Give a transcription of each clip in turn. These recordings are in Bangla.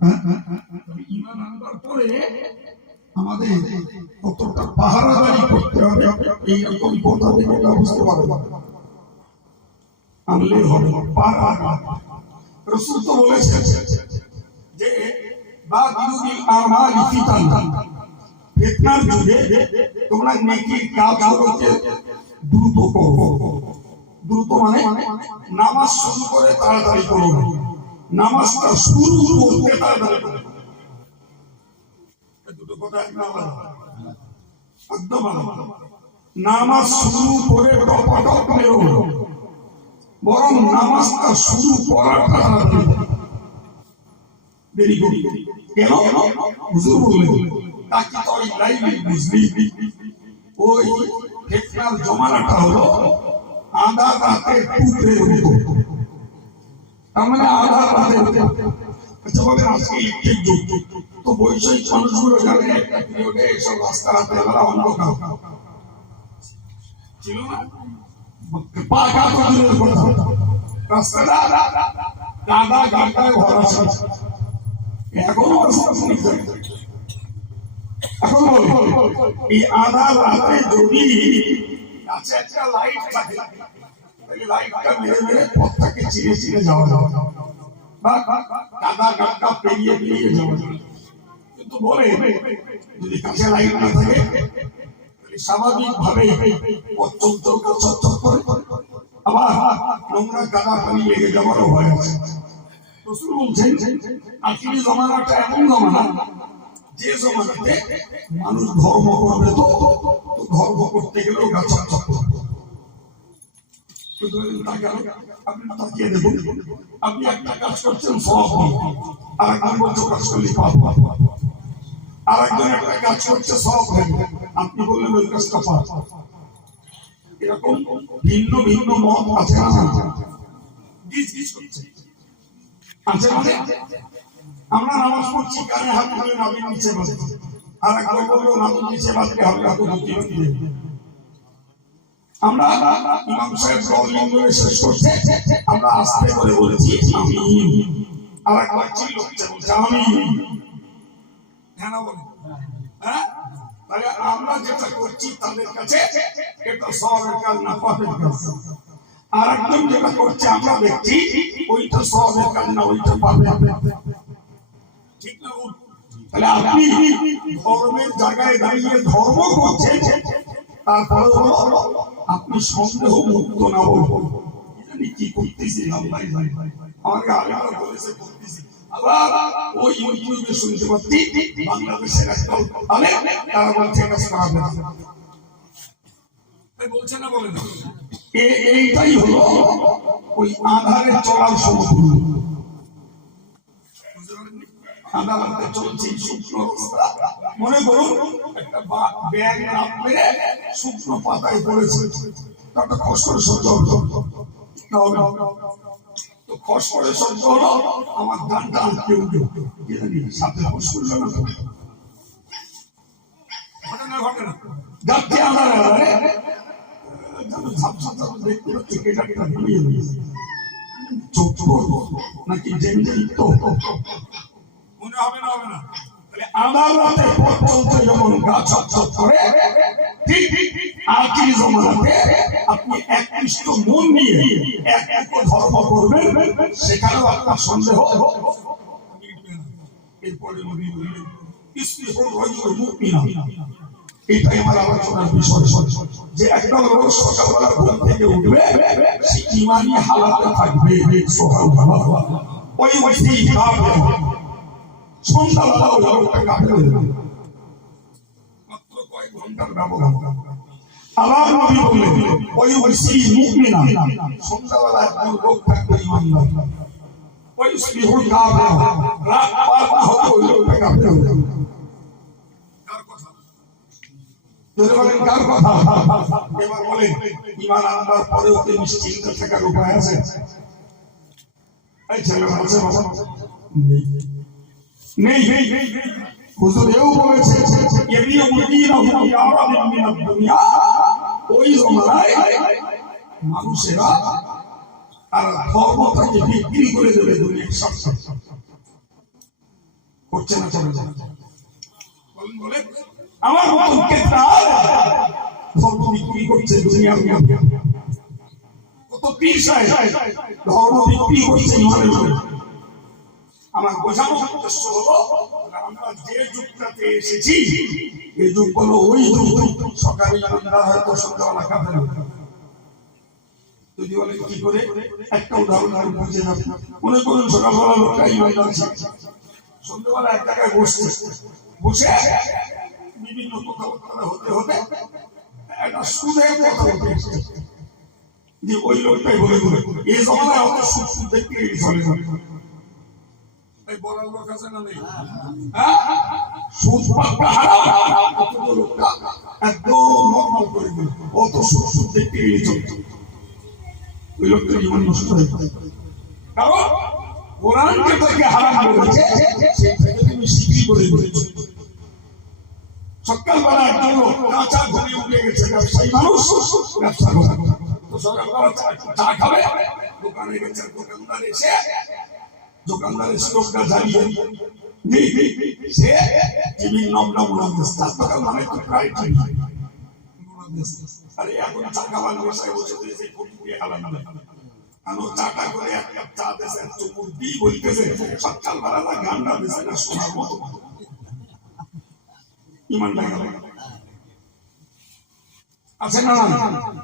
ঈমান আনবার পরে আমাদের কতটা পাহারাদারি করতে হবে এইরকম কথা থেকে বুঝতে পারবো। আনলে হবে পাহারা। রাসূল তো বলেছেন যে বাদিউল আমালি ফিতান, ফিতনার যুগে তোমরা নেকির কাজগুলোকে দ্রুত করো। দ্রুত মানে নামাজ শুরু করে তাড়াতাড়ি করো, নামাজটা শুরু করতে তাড়াতাড়ি করো। দুটো কথা একদম আলাদা। নামাজ শুরু করে টপাটপ মেরো, বরং নামাজটা শুরু করাটা দেরি করি। কেন? হুজুর বললেন তাকে তো ওই লাইভে বুঝলি, ওই ফিতনার জমানাটা হলো আধা রাতে টুকরে উঠো, তার মানে আধা রাতে। আচ্ছা বলেন আজকে ইলেকট্রিক যুগ, তো বৈষয়িক মানুষগুলো জানে একটা পিরিয়ডে এসব রাস্তা রাতে বেলা অন্ধকার ছিল না, পাকা তো দূরের কথা, রাস্তাটা কাদা গাড্ডায় ভরা ছিল। এখন এই আধা রাতে যদি কাছে একটা লাইট থাকে, লাইটটা মেরে মেরে পথটাকে চিরে চিরে যাওয়া যাবে, বা কাদা গাড্ডা পেরিয়ে পেরিয়ে যাওয়া যাবে। কিন্তু বলে যদি কাছে লাইট না থাকে স্বাভাবিক ভাবে পথ চলতে চচ্চর করে, আবার নোংরা কাদা পানি লেগে যাওয়ারও ভয় আছে। রাসূল বলছেন আখিরি জমানাটা এমন জমানা যে জমানাতে মানুষ ধর্ম করবে, তো ধর্ম করতে গেলেও গা চকচক করবে। আপনি তাকিয়ে দেখুন, আপনি একটা কাজ করছেন সওয়াব পাবেন, আর একজন বলছে কাজ করলে পাপ পাবো, আর একজন একটা কাজ করছে সওয়াব হবে, আপনি বললেন ওই কাজটা পাপ। এরকম ভিন্ন ভিন্ন মত আছে না? গিজ গিজ করছে আছে মানে আমরা নামাজ পড়ছি কানে হাত তুলে নাভির নিচে বসে, আর একবার বললো নাভির নিচে বাঁধতে হবে, এত ঢুকিয়ে দিয়ে আমরা ইমাম সাহেব দলিল করে শেষ করছে, আমরা আস্তে করে বলেছি আমিন, আর একবার চিল্লাচ্ছে বলছে আমিন। কেন বলে? হ্যাঁ, তাহলে আমরা যেটা করছি তাদের কাছে এটা সওয়াবের কাজ না পাপের কাজ। আর একদম যেটা করছে আমরা দেখছি ওইটা সওয়াবের কাজ না, ওইটা পাপের কাজ। ঠিক না? তাহলে আপনি ধর্মের জায়গায় দাঁড়িয়ে ধর্ম করছেন, তারপরে আপনি সন্দেহ মুক্ত না বলবো জানি কি করতেছি, আমাকে আলেমরা বলেছে করতেছি, আবার ওই ইউটিউবে শুনতে পাচ্ছি বাংলাদেশের একদল আলেম তারা বলছে কাজ করা যাবে, বলছে না বলে না। এইটাই হলো ওই আধারে চলার সমতুল্য। আদালতে চলছে শুকনো রাস্তা, মনে করুন একটা ব্যাগ রাত মেরে শুকনো পাতায় পড়েছে, তারটা খস করে সহ্য হলো, তো খস করে সহ্য হলো, আমার ধানটা আটকে উঠে সাথে খস করলো না, ঘটনা ঘটনা যাচ্ছে আধারে আধারে ঝাপসা দেখতে হচ্ছে কেটা কেটা ঘুরিয়ে দিয়েছে, চোখ নাকি জেনে তো মনে হবে না, হবে না। তাহলে আদালতে পথ চলতে যেমন গা চকচক করে, ঠিক আখিরি জমানাতে আপনি একনিষ্ঠ মন নিয়ে এক এক ধর্ম করবেন, সেখানেও আপনার সন্দেহ। এরপরে এটাই আমার আলোচনার বিষয়, যে একদম লোক সকালবেলা ঘুম থেকে উঠবে, সে ইমানি হালাতে থাকবে, ওই ওইটাই কাফের। সন্ধ্যাবেলা ওই লোকটা কাফের হয়ে যাবে, মাত্র কয়েক ঘন্টার ব্যবধান। আল্লাহ নবী বললেন ওই ওইসি মুমিনা, সন্ধ্যাবেলা একজন লোক থাকবে ইমানদার, ওই বিহুর কাফের, রাত পার না হতে ওই লোকটা কাফের হয়ে যাবে। কার কথা? এবার বলেন ইমান আনবার পরেও কি নিশ্চিন্ত থাকার উপায় আছে? এই ছেলে আছে বাবা নেই, হুজুর এও বলেছে ইয়াবিউ দীনাহু বিআরাদিন মিনাদ দুনিয়া, ওই জমানায় মানুষেরা আর ধর্মটাকে বিক্রি করে দেবে দুনিয়ার সাথে। করছে না চলে যায় বলে আমার মতন কেতা ধর্ম বিক্রি করছে দুনিয়ার মধ্যে কত পীর সাহেব ধর্ম বিক্রি করছে ইমানের উপরে আমার বোঝানোর উদ্দেশ্য হলো আমরা যে যুগটাতে এসেছি এই যুগ হলো ওই যুগ সকালে ইমানদার হয়তো সন্ধ্যাবেলা কাঁদে না যদি বলে কি করে একটা উদাহরণ আমি বুঝে যাবো মনে করুন সকালবেলা লোকটা ইমানদার সন্ধ্যাবেলা এক জায়গায় বসে বিভিন্ন কথাবার্তা হতে হতে একটা সুদে কথা বলতে যে ওই লোকটাই বলে এই জমানায় অত সুদ দেখতে চলে যাবে বলার লোক আছে না নেই সুদ পাক্কা হারাম লোকটা একদম নরমাল করে দিল অত সুদ দেখতে গেলে চলছে ওই লোকটা জীবন নষ্ট হয়ে যায় কারণ কোরআন যেটাকে হারাম করেছে সেটাকে তুমি শিথিল করে দিয়েছো সকালবেলা একজন লোক কাঁচা ঘুমিয়ে উঠে গেছে ব্যবসায়ী মানুষ ব্যবসা করে তো সকালবেলা চা খাবে দোকানে গেছে দোকানদার এসে দোকানদারের স্টোভটা জ্বালিয়ে সে টিভি নবনব দোকান মানে তো প্রায় আরে এখন চা খাবার ব্যবসায় বসে দিয়েছে চাটা করে এক কাপ চা দিয়েছে চুমুর দিয়ে বলতেছে সকালবেলা গানটা দিয়েছে না শোনার মতো ইমান লাগে আছে না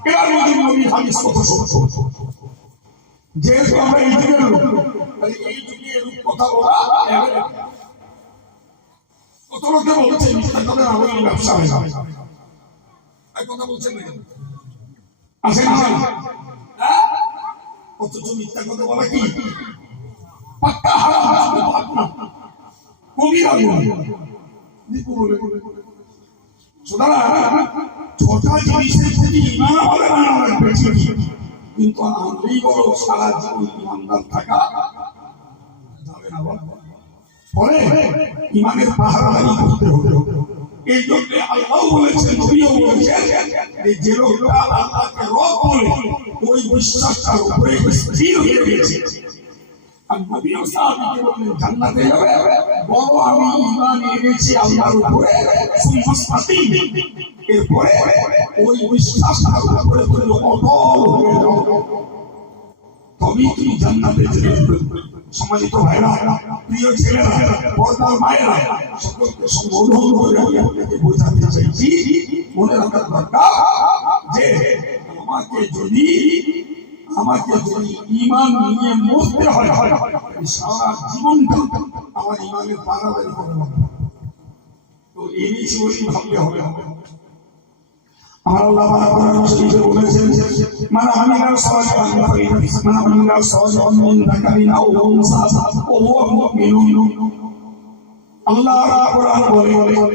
এবার নবী হাদিস কত সত্য যেহেতু আমরা এই যুগের লোক এই যুগে এরূপ কথা বলা কত লোকে বলছে মিথ্যা কথা না বলে ব্যবসা হয় না এই কথা বলছেন না আছে না অথচ মিথ্যা কথা বলা কি পাক্কা হারাম কবিরা ছটা জিনিসের প্রতি ইমান আমাদের বেশি কিন্তু আমি বড় সারা জীবন ইমানদার থাকা যাবে না পরে ইমানের পাহারাদারি করতে হবে এই জন্য আল্লাহ বলেছেন নবীও বলেছেন যে লোকটা আল্লাহকে রব বলে ওই বিশ্বাসটার উপরে স্থির হয়ে গেছে আর নবীও সাহাবীকে বললেন জান্নাতে যাবে বড় আমি ঈমান এনেছি আল্লাহর উপরে সুমস্তাকিম এরপরে ওই বিশ্বাসটার উপরে তুমি অটল হয়ে যাও তবেই তুমি জান্নাতে যেতে পারবে সম্মানিত ভাইরা প্রিয় ছেলেরা পর্দার মায়েরা সকলকে সম্বোধন করে আমি আপনাকে বোঝাতে চাইছি মনে রাখার দরকার যে আমাকে যদি ঈমান নিয়ে মরতে হয় সারা জীবনটা আমার ঈমানের পাহারাদারি করতে হবে তো এই বিষয়ে ভাবতে হবে আল্লাহ কোরআন শরীফে বলেছেন মান আমিলা সালিহান মান আমিলা সালিহান মিন যাকারিন আও উনসা ওয়া হুয়া মুমিনুন আল্লাহ কোরআন বলে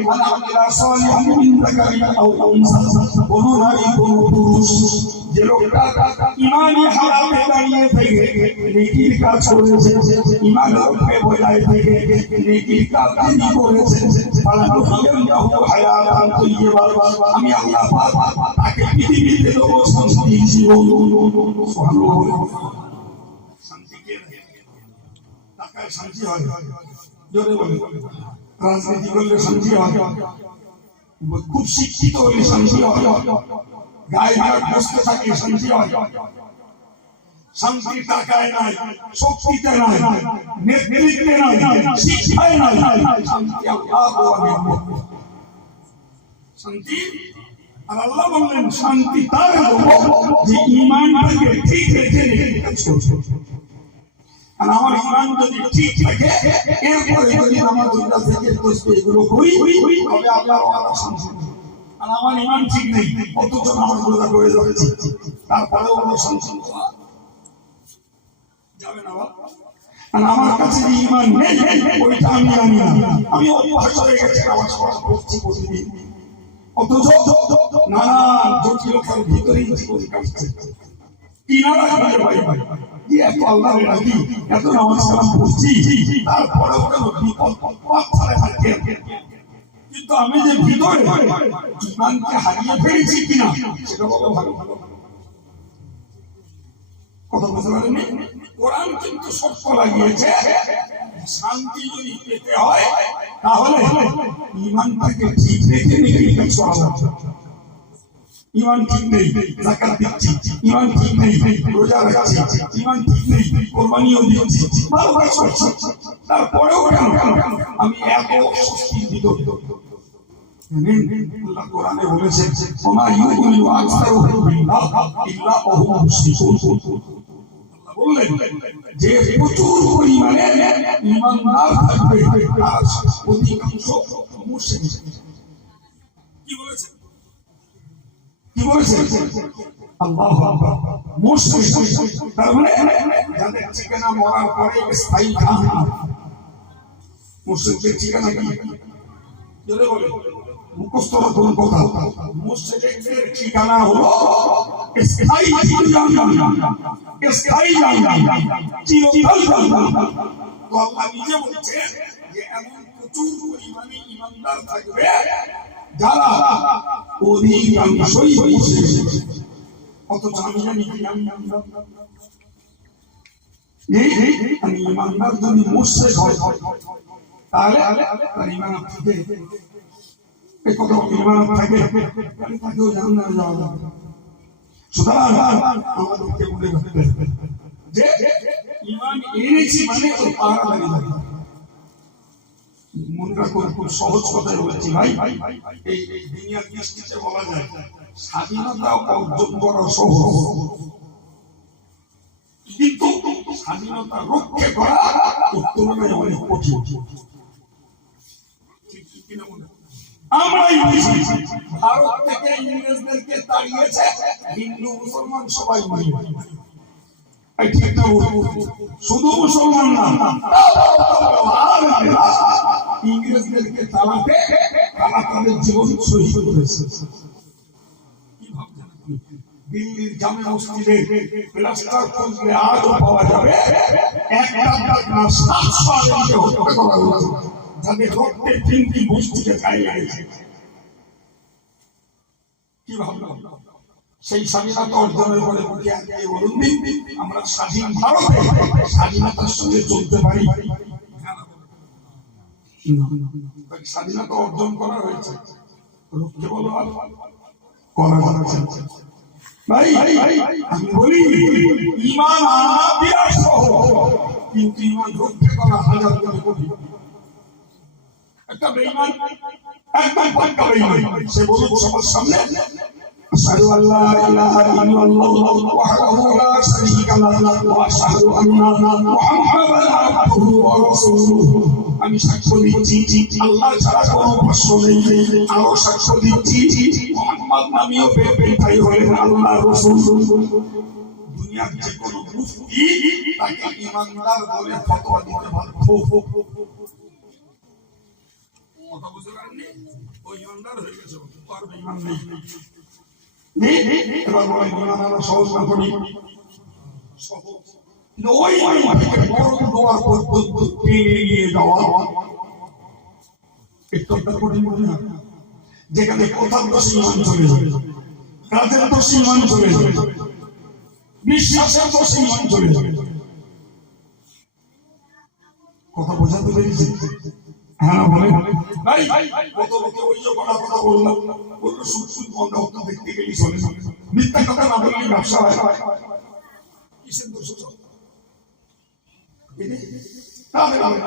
মান আমিলা সালিহান মিন যাকারিন আও উনসা কোন নারী কোন পুরুষ যে লোকটা ঈমানি হালাতে দাঁড়িয়ে থেকে নেকির কাজ করেছে ঈমানের উপরে বজায় থেকে নেকির কাজ তিনি করেছেন ফালাহুল্লাহু হায়াতান তাইয়্যিবা আমি আল্লাহ পাক তাকে পৃথিবীতে দেব শান্তি জীবন সুবহানাল্লাহ শান্তি কে টাকায় শান্তি হয় জোরে বলে রাজনীতি করলে শান্তি হয় খুব শিক্ষিত হলে শান্তি হয় গায়ে বসতে থাকে শান্তি হয় শান্তি টাকায় নাই শক্তিতে নাই নেতৃত্বে নাই শিক্ষায় নাই শান্তি শান্তি আর আল্লাহ বললেন শান্তি তার যে ঈমানটাকে ঠিক রেখে আর আমার ঈমান যদি ঠিক থাকে এরপরে যদি আমার দুইটা থেকে এগুলো করি তবে আল্লাহর ওয়াদা শান্তি আর আমার ঈমান ঠিক নেই অথচ আমার রোজা করে যাচ্ছে তারপরেও আমার শান্তি যাবে না আর আমার কাছে যে ঈমান নেই ওইটা আমি জানি না আমি অভ্যাস হয়ে গেছে আমার সব করছি প্রতিদিন অথচ নানা জটিলতার ভিতরেই জীবন কাটছে কিনারা করে ভাই ভাই এত আল্লাহ রাজি এত নামাজ সালাম পড়ছি তারপরেও কেন বিপদ পথ ছাড়া থাকে কিন্তু আমি যে ভিতরে ঈমানকে হারিয়ে ফেলেছি কিনা সেটা বড় ভালো কথা বুঝতে পারেননি? কোরআন কিন্তু শর্ত লাগিয়েছে, শান্তি যদি পেতে হয় তাহলে ঈমানটাকে ঠিক রেখে নিয়ে কিছু হবে। ঈমান ঠিক নেই, যাকাত দিচ্ছি, ঈমান ঠিক নেই, রোজা রাখছি, ঈমান ঠিক নেই, কোরবানিও দিচ্ছি, ভালো কাজ করছি, তারপরেও কেন আমি এত অস্বস্তির ভিতরে? আল্লাহ কোরআনে বলেছে, ওমা ইউমিনু আকসারুহুম বিল্লাহি ইল্লা ওয়া হুম মুশরিকুন। বললেন যে প্রচুর পরিমাণে ঈমানদার থাকবে আর অধিকাংশ মুশরিক। কি বলেছে? কি বলেছে? আল্লাহু আকবার। মুশরিক তার মানে যাদের ঠিকানা মরার পরে স্থায়ী জাহান্নাম। মুশরিকের ঠিকানা কি? জোরে বলে, মুখস্থ কোন কথা? মুশরিকের ঠিকানা হলো স্থায়ী জাহান্নাম, স্থায়ী জাহান্নাম, চিরকাল জাহান্নাম। তো আল্লাহ নিজে বলছেন যে এমন প্রচুর পরিমাণে ঈমানদার থাকবে যারা অধিকাংশই মুশরিক। অথচ আমি জানি কি আমি ঈমানদার যদি মুশরিক হয় তাহলে তার ঈমান থাকে, এই কথা ঈমান থাকে, তাকেও জাহান্নামে যাওয়া যাবে। সুতরাং আমাদেরকে মনে রাখতে হবে যে ঈমান এনেছি মানে ওর পাহারা লাগিয়ে যাবে। মনে রাখুন, খুব সহজ কথাই বলেছি ভাই, এই দুনিয়ার দৃষ্টিতে বলা যায় স্বাধীনতা অর্জন করা সহজ, কিন্তু স্বাধীনতা রক্ষা করা তুলনায় অনেক কঠিন। আমরাই ভারত থেকে ইংরেজদেরকে তাড়িয়েছে হিন্দু মুসলমান সবাই মিলে, ঠিক না? শুধু মুসলমান না, ইংরেজদেরকে তাড়াতে তারা তাদের জীবন শহীদ করেছে। দিল্লির জামে মসজিদে প্লাস্টার খুঁজলে আজও পাওয়া যাবে 700 আলেমকে হত্যা করা হয়েছে, যাদের রক্তে 3টি গোষ্ঠীকে গায়ে লেগেছে। কি ভাবলো? সেই স্বাধীনতা অর্জনের পরে বলুন আমরা স্বাধীন ভারতে স্বাধীনতার সঙ্গে চলতে পারি? স্বাধীনতা অর্জন করা হয়েছে, রক্ষে বলো করা যাচ্ছে ভাই। আমি বলি ঈমান আনা বিরাট সহজ, কিন্তু ঈমান রক্ষে করা হাজার গুণ কঠিন। একটা বেঈমান, একদম পাক্কা বেঈমান, সে বলুন সবার সামনে আশহাদু আল্লা ইলাহা ইল্লাল্লাহ ওয়াহদাহু লা শারীকা লাহু ওয়া আশহাদু আন্না মুহাম্মাদান আবদুহু ওয়া রাসূলুহু। আমি সাক্ষ্য দিচ্ছি আল্লাহ ছাড়া কোনো উপাস্য নেই, আরো সাক্ষ্য দিচ্ছি মুহাম্মদ নামীয় প্রেরিত হলেন আল্লাহর রাসূল। দুনিয়ার যে কোনো মুফতি তাকে ঈমানদার বলে ফতোয়া দিতে পারবে। কথা বুঝতে পারেননি? ওই ঈমানদার হয়ে গেছে, পারবে ঈমান নেই। এবার বলে ঈমান আনা সহজ না করি, সহজ। ওই থেকে বড় দোয়া পর্যন্ত এগিয়ে যাওয়া একটু কঠিন মনে হয়। যেখানে কথার দোষী ঈমান চলে যাবে, কাজের দোষী ঈমান চলে যাবে, বিশ্বাসের দোষী ঈমান চলে যাবে। কথা বোঝাতে পেরেছি? হ্যাঁ বলে ভাই, কত লোকে ওই যে কথা বললাম, বললো সুদ সুদ বন্ধ হতো, দেখতে গেলি চলে যাবে। মিথ্যা কথা না বললে ব্যবসা হয়, কিসের দোষ?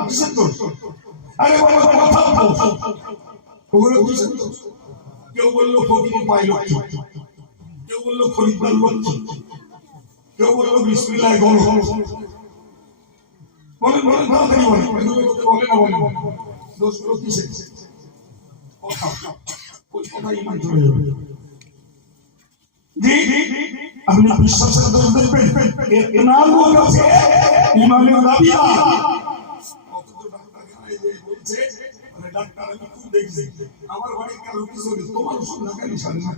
কিসের দোষ? আরে বাবা কথা ওগুলো কিসের দোষ? কেউ বললো ফকির পাই লক্ষ্মী, কেউ বললো খরিদ্দার লক্ষ্মী, কেউ বললো বিসমিল্লাহ গল। বলেন বলেন তাড়াতাড়ি বলেন, বলে না বলেন দোষগুলো কিসের? কথা, ওই কথা ঈমান চলে যাবে। আপনি বিশ্বাসের দোষ দেখবেন, এনার লোক আছে ঈমানের দাবি না। অথচ ডাক্তারখানায় যে বলছে, মানে ডাক্তার আমি খুব দেখছি, আমার বাড়ির কারো কিছু নেই, তোমার ওষুধ না খালি সারি না।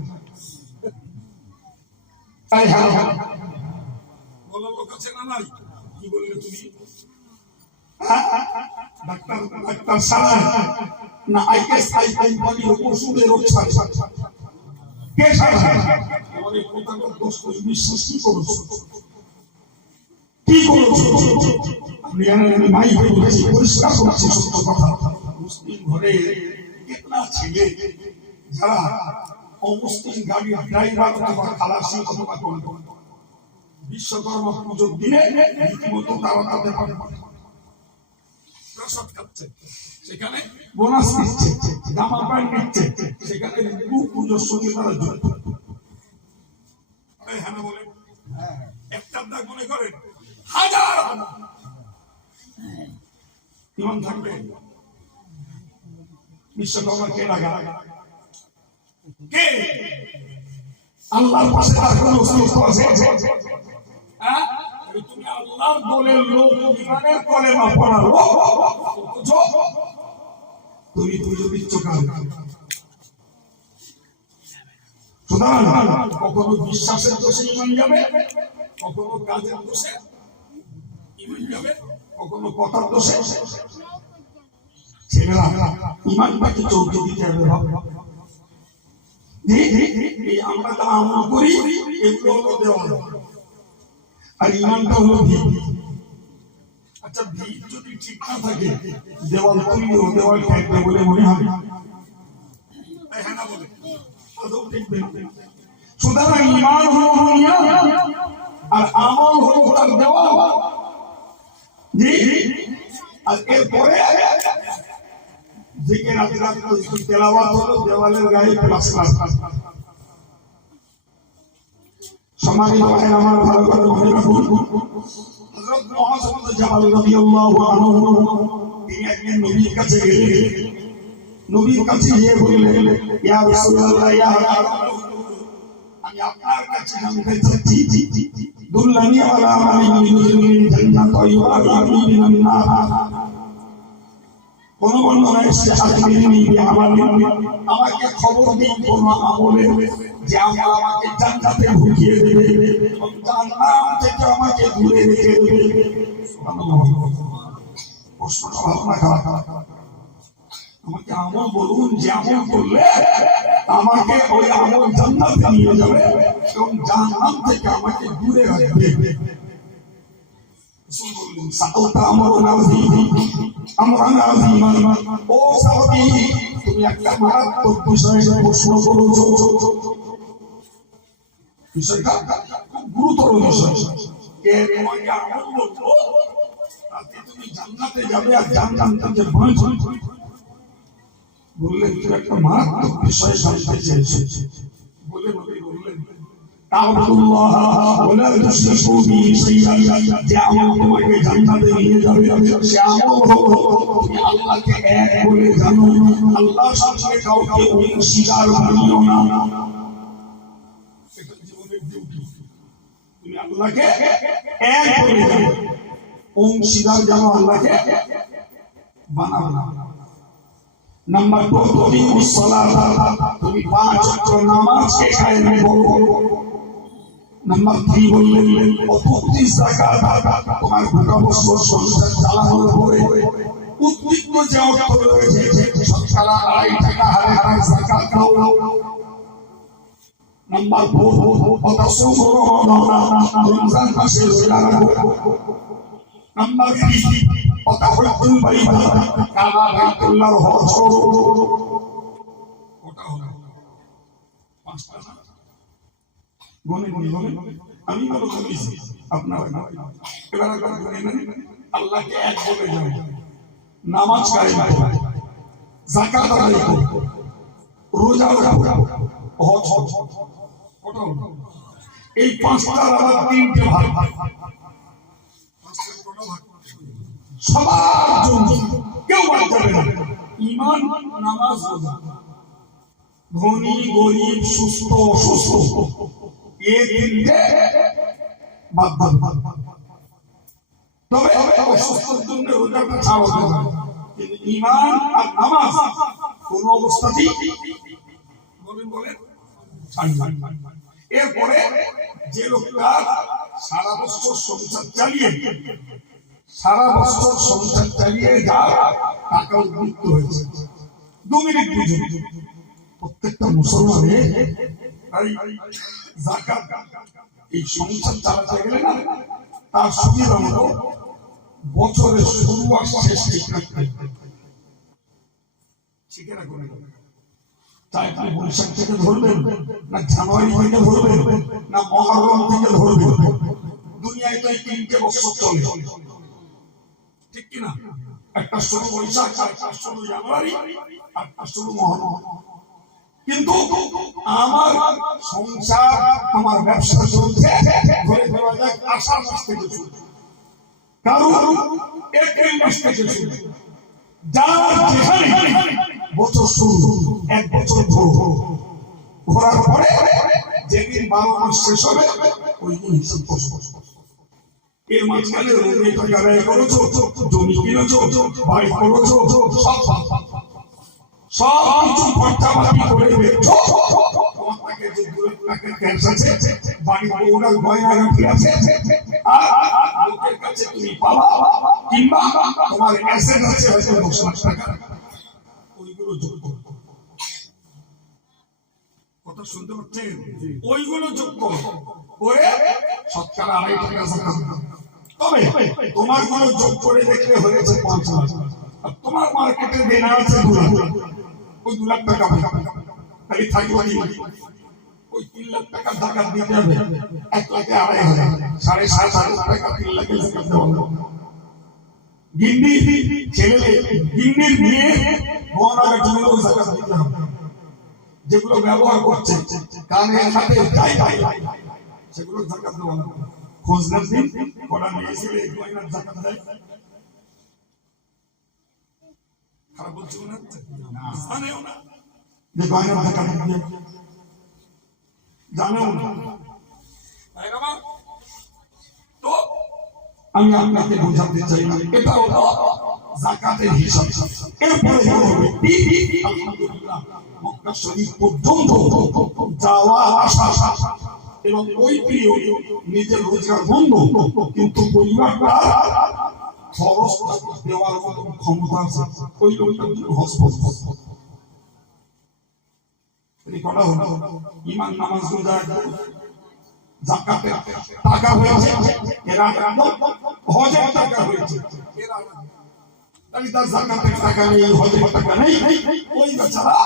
তাই হ্যাঁ হ্যাঁ বলার লোক আছে না নাই? কি বললে তুমি? ডাক্তার ডাক্তার সারা না আইএসআই কোম্পানির ওষুধের রক্ষা কে সারা? আমাদের প্রধান দোষ বিশ্বাস কি করছো? কি করেছো? আপনি জানেন মাইকে বলেছি, পরিষ্কার করছি সত্য কথা। মুসলিম ঘরে কেতনা ছেলে যারা অমুসলিম গাড়ির ড্রাইভার অথবা খালাসি অথবা কন্ট্রাক্টর, বিশ্বকর্মা পুজোর দিনে রীতিমতো তারা তাদের প্রসাদ খাচ্ছে, সেখানে বোনাস নিচ্ছে, জামা প্যান্ট নিচ্ছে, সেখানে পুজোর সঙ্গে তারা জড়িত। হ্যাঁ বলে একটা দাগ মনে করেন হাজার ইমান থাকবে। বিশ্বকর্মা কে লাগা? কে? আল্লাহর পাশে তার কোন অস্তিত্ব আছে? হ্যাঁ, তুমি আল্লাহর দলের লোক, ইমানের কলেমা পড়ার লোক, তুমি পুজো দিচ্ছ কার? সুতরাং কখনো বিশ্বাসের দোষে ইমান যাবে, কখনো কাজের দোষে ইমান যাবে, কখনো কথার দোষে। ছেলেরা ইমানটাকে চলতে দিতে হবে। আমরা যা আমল করি এগুলো হলো দেওয়াল, আর ইমানটা হলো ভিত। আচ্ছা, ভিত যদি ঠিক না থাকে দেওয়াল তুললেও দেওয়াল থাকবে বলে মনে হবে? হ্যাঁ না বলে আদৌ টিকবে না। সুতরাং ইমান হলো দুনিয়া আর আমল হলো তার দেওয়াল। জি, আর এরপরে জিকির আজকার তেলাওয়াত হলো দেওয়ালের গায়ে প্লাস্টার। সম্মানিত ভাই আমার, ভালো করে মনে রাখুন, হযরত মুআয জাবাল রাদিয়াল্লাহু আনহু তিনি একদিন নবীর কাছে গেলেন। নবীর কাছে গিয়ে বললেন, ইয়া রাসূলুল্লাহ, ইয়া হাবিবাল্লাহ, আমি আপনার কাছে জানতে চাচ্ছি, দুল্লানি আলা মালিন মিনাল জান্নাত ওয়া ইউআযিবনি মিনান নার। কোন বর্ণনায় এসেছে আখবিরনি বিআমালিন, আমাকে খবর দিন কোন আমলে যে আমাকে জান্নাতে ঢুকিয়ে দেবে এবং জাহান্নাম থেকে আমাকে দূরে রেখে দেবে। সুবহানাল্লাহ। প্রশ্নটা ভাবনা খারাপ। আমাকে আমল বলুন যে আমল করলে আমাকে ওই আমল জান্নাতে নিয়ে যাবে এবং জাহান্নাম থেকে আমাকে দূরে রাখবে। ও সাহাবী, তুমি একটা মারাত্মক বিষয়ে প্রশ্ন করেছো। বিষয়টা খুব গুরুতর বিষয়। তোমাকে আমল বলবো তাতে তুমি জান্নাতে যাবে আর জাহান্নাম থেকে বাঁচবে। বললেন তুমি একটা মারাত্মক বিষয় জানতে চেয়েছো। বলে বললেন তাআবুদুল্লাহ ওয়া লা তুশরিকু বিহি শাইআন, যে আমল তোমাকে জান্নাতে নিয়ে যাবে সে আমল হলো তুমি আল্লাহকে এক বলে জানো, আল্লাহর সঙ্গে কাউকে অংশীদার বানিও না। এটা জীবনের ডিউটি, তুমি আল্লাহকে এক বলে জানো, অংশীদার জানো আল্লাহকে বানাও না। নাম্বার 2, তুমি সালাত, তুমি 5 ওয়াক্ত নামাজকে কায়েম করো। নাম্বার 3 বললেন অতুক্তি যাকাত, তোমার গোটা বছর সংসার চালানোর পরে উদ্বৃত্ত যে অর্থ রয়েছে শতকরা 2.5 টাকা হারে হারে যাকাত দাও। নাম্বার 4 অতাসুম রমজান মাসে রোজা রাখো। নাম্বার 3 অতাহুল বাইদা, কাবা বাইতুল্লাহর হজ করো। ওটা হলো 5টা না গনে গনে আমি বলো বলেছি আপনারা এবার আল্লাহকে এক বলে যাও, নামাজ কায়েম করো, যাকাত আদায় করো, রোজা রাখো, হজ করো। এই 5টার আবার 3টে ভাগ, সবার জন্য, কেউ বাদ যাবে না। ঈমান, নামাজ, রোজা, ধনী গরিব, সুস্থ অসুস্থ, এই 3টে বাদ দেবে। তবে অসুস্থর জন্য রোজাটা ছাড়া যাবে, কিন্তু ঈমান আর নামাজ কোন অবস্থাতেই বলেন ছাড়বেন। এরপরে যে লোকটা সারা বছর সংসার চালিয়ে যা টাকা উদ্বৃত্ত হয়েছে, 2 মিনিট বুঝুন, প্রত্যেকটা মুসলমানের যাকাত, এই সংসার চালাতে গেলে না তার সুবিধা হলো বছরের শুরু আর শেষ ঠিক তাই আপনি বৈশাখ থেকে ধরবেন না জানুয়ারি থেকে ধরবেন না মহরম থেকে ধরবেন। দুনিয়ায় তো এই 3টে বছর চলে, ঠিক কিনা? একটা শুরু বৈশাখ, একটা শুরু জানুয়ারি, একটা শুরু মহরম। কিন্তু আমার সংসার, আমার ব্যবসা চলছে ধরে ধরা যাক আষাঢ় মাস থেকে শুরু, কারো এপ্রিল মাস থেকে শুরু। যার যেখানে বছর শুরু, 1 বছর ঘোরার পরে যেদিন 12 মাস শেষ হবে ওই দিন হিসাব করবো। এর মাঝখানে রোগে টাকা ব্যয় করেছো, জমি কিনেছো, বাড়ি করেছো, সব কিছু খরচাপাতি করে দেখছো তোমাকে যে 2 লাখ টাকার ক্যাশ আছে, বাড়ি বউরা গয়নাগাটি আছে, আর লোকের কাছে তুমি পাবা, কিংবা তোমার অ্যাসেট আছে হয়তো 10 লাখ টাকা, ওইগুলো যোগ করো। কথা শুনতে পাচ্ছেন? ওইগুলো যোগ করো করে শতকরা 2.5 টাকা জাকাত। তবে তোমার গুলো যোগ করে দেখলে হয়েছে 5 লাখ, আর তোমার মার্কেটে দেনা আছে 2 লাখ, ওই 2 লাখ টাকা খালি থাকবে ওই 3 লাখ টাকা জাকাত দিতে হবে। 1 লাখে 2.5 হাজার, 7.5 টাকা 3 লাখে জাকাত দেওয়া হবে। গিন্নি ছেলে, গিন্নির মেয়ে গহনার জন্য জাকাত দিতে হবে। যেগুলো ব্যবহার করছে কানে হাতে যাই সেগুলো জাকাত দেওয়া হবে। খোঁজ নেন দিন কটা মেয়ে ছেলে গয়নার জাকাত দেয়। খারাপ বলছি না, জানেও না যে গয়নার জাকাত দিয়ে, জানেও না। তো আমি আপনাকে বোঝাতে চাই না, এটা হলো যাকাতের হিসাব। এরপরে মক্কা শরীফ পর্যন্ত যাওয়া আসা এবং ওই পিরিয়ডে নিজের রোজগার বন্ধ, কিন্তু পরিবারটা খরচ দেওয়ার মতো ক্ষমতা আছে, ওই লোকটার জন্য হসপিটাল করা হলো। ইমান, নামাজ, রোজা, যাকাতের টাকা হয়েছে, এরা হজের টাকা হয়েছে, এরা তার যাকাতের টাকা নেই, হজের টাকা নেই। ওই বেচারা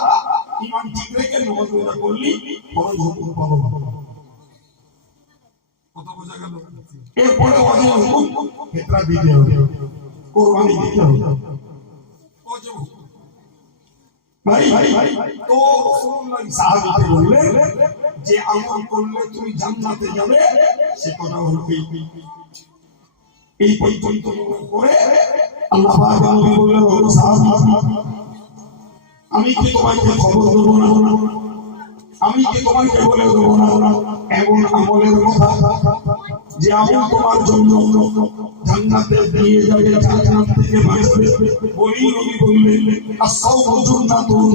ইমান ঠিক রেখে নামাজ রোজা করলি ফরজ হুকুম পালন। কথা বোঝা গেল? এরপরে হজের হুকুম ফিতরা দিতে হবে, কুরবানি দিতে হবে। ভাই তো রাসূলুল্লাহ সাহাবীকে বললেন যে আমল করলে তুমি জান্নাতে যাবে, সে কথা হলো এই পর্যন্ত করে আল্লাহ পাক আমাকে বললেন, ও সাহাবী, আমি কি তোমাকে খবর দেবো না, আমি কি তোমাকে বলে দেবো না এমন আমলের কথা যে আমল তোমার জন্য জান্নাতে নিয়ে যাবে, জাহান্নাম থেকে বাঁচাবে। ওই নবী বললেন, আস-সাওমু জান্নাতুন,